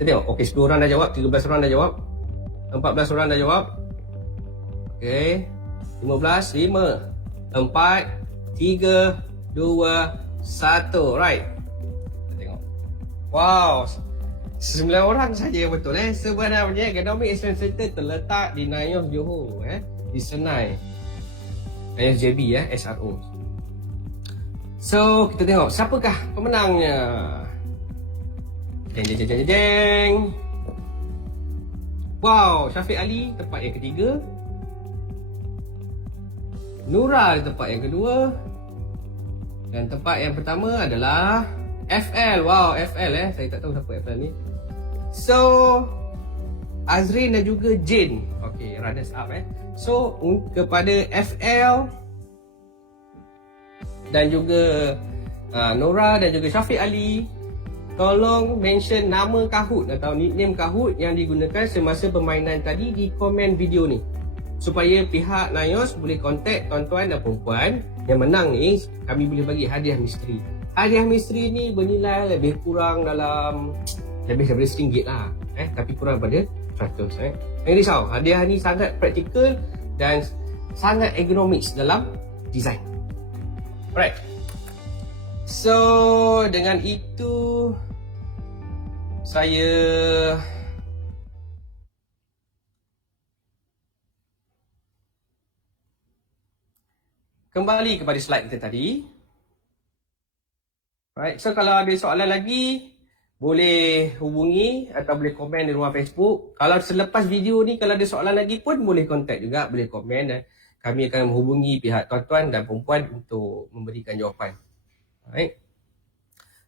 Kita tengok. Okay, 10 orang dah jawab, 13 orang dah jawab, 14 orang dah jawab. Okay, 15, 5, 4, 3, 2, 1. Right. Kita tengok. Wow, 9 orang saja yang betul Sebenarnya Agronomy Excellence Center terletak di NIOS Johor di Senai. NIOS JB SRO. So, kita tengok siapakah pemenangnya. Jeng jeng jeng jeng jeng. Wow, Syafiq Ali tempat yang ketiga. Nura di tempat yang kedua. Dan tempat yang pertama adalah FL. Wow, FL saya tak tahu siapa FL ni. So, Azrin dan juga Jane. Okay, runners up So, kepada FL dan juga Nora dan juga Syafiq Ali, tolong mention nama Kahoot atau nickname Kahoot yang digunakan semasa permainan tadi di komen video ni, supaya pihak NIOS boleh kontak tuan-tuan dan perempuan yang menang ni. Kami boleh bagi hadiah misteri. Hadiah misteri ni bernilai lebih kurang dalam lebih daripada RM1 lah tapi kurang daripada 100 Jangan risau, hadiah ni sangat praktikal dan sangat ergonomik dalam design. Alright. So, dengan itu saya kembali kepada slide kita tadi. Alright, so kalau ada soalan lagi boleh hubungi atau boleh komen di ruang Facebook. Kalau selepas video ni kalau ada soalan lagi pun boleh kontak juga, boleh komen dan kami akan menghubungi pihak tuan-tuan dan perempuan untuk memberikan jawapan. Alright.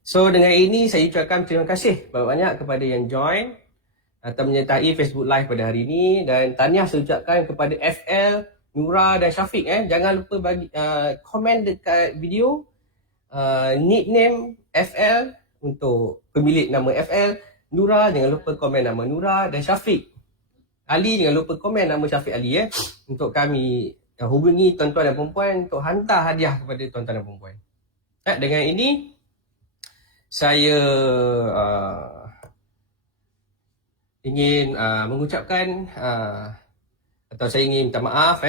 So dengan ini saya ucapkan terima kasih banyak-banyak kepada yang join atau menyertai Facebook Live pada hari ini, dan tahniah saya ucapkan kepada FL, Nura dan Syafiq. Jangan lupa bagi komen dekat video nickname FL untuk pemilik nama FL. Nura jangan lupa komen nama Nura, dan Syafiq Ali jangan lupa komen nama Syafiq Ali untuk kami hubungi tuan-tuan dan perempuan untuk hantar hadiah kepada tuan-tuan dan perempuan. Dengan ini saya ingin mengucapkan atau saya ingin minta maaf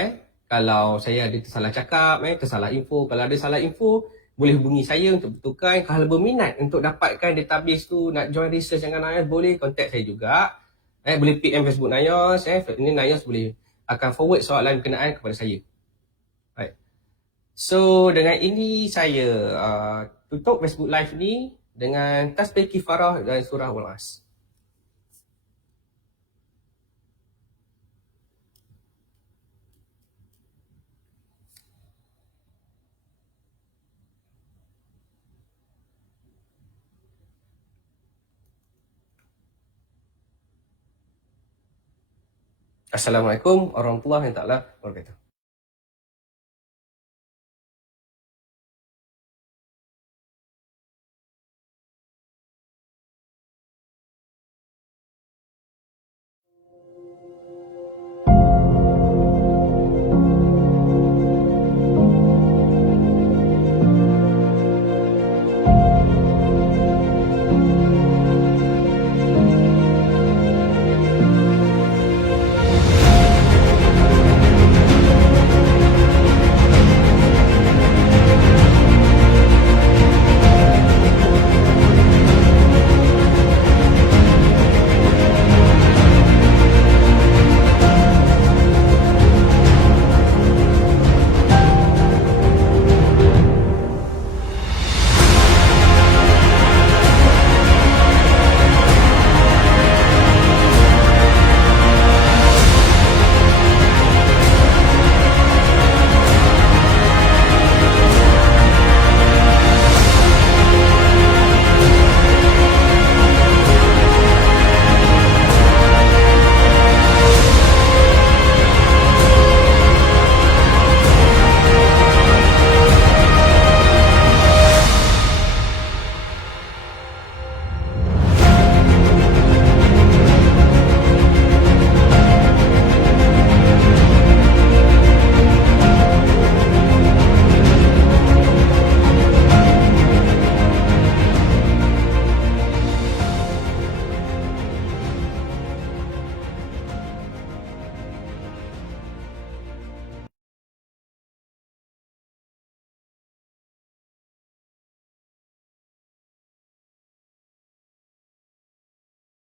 kalau saya ada tersalah cakap, tersalah info. Kalau ada salah info boleh hubungi saya untuk betulkan. Kalau berminat untuk dapatkan database tu, nak join research dengan NIOS, boleh contact saya juga. Boleh PM Facebook NIOS. Ini NIOS boleh akan forward soalan berkenaan kepada saya. Right. So dengan ini saya tutup Facebook Live ni dengan tasbih kifarah dan surah Al-As. Assalamualaikum warahmatullahi wabarakatuh.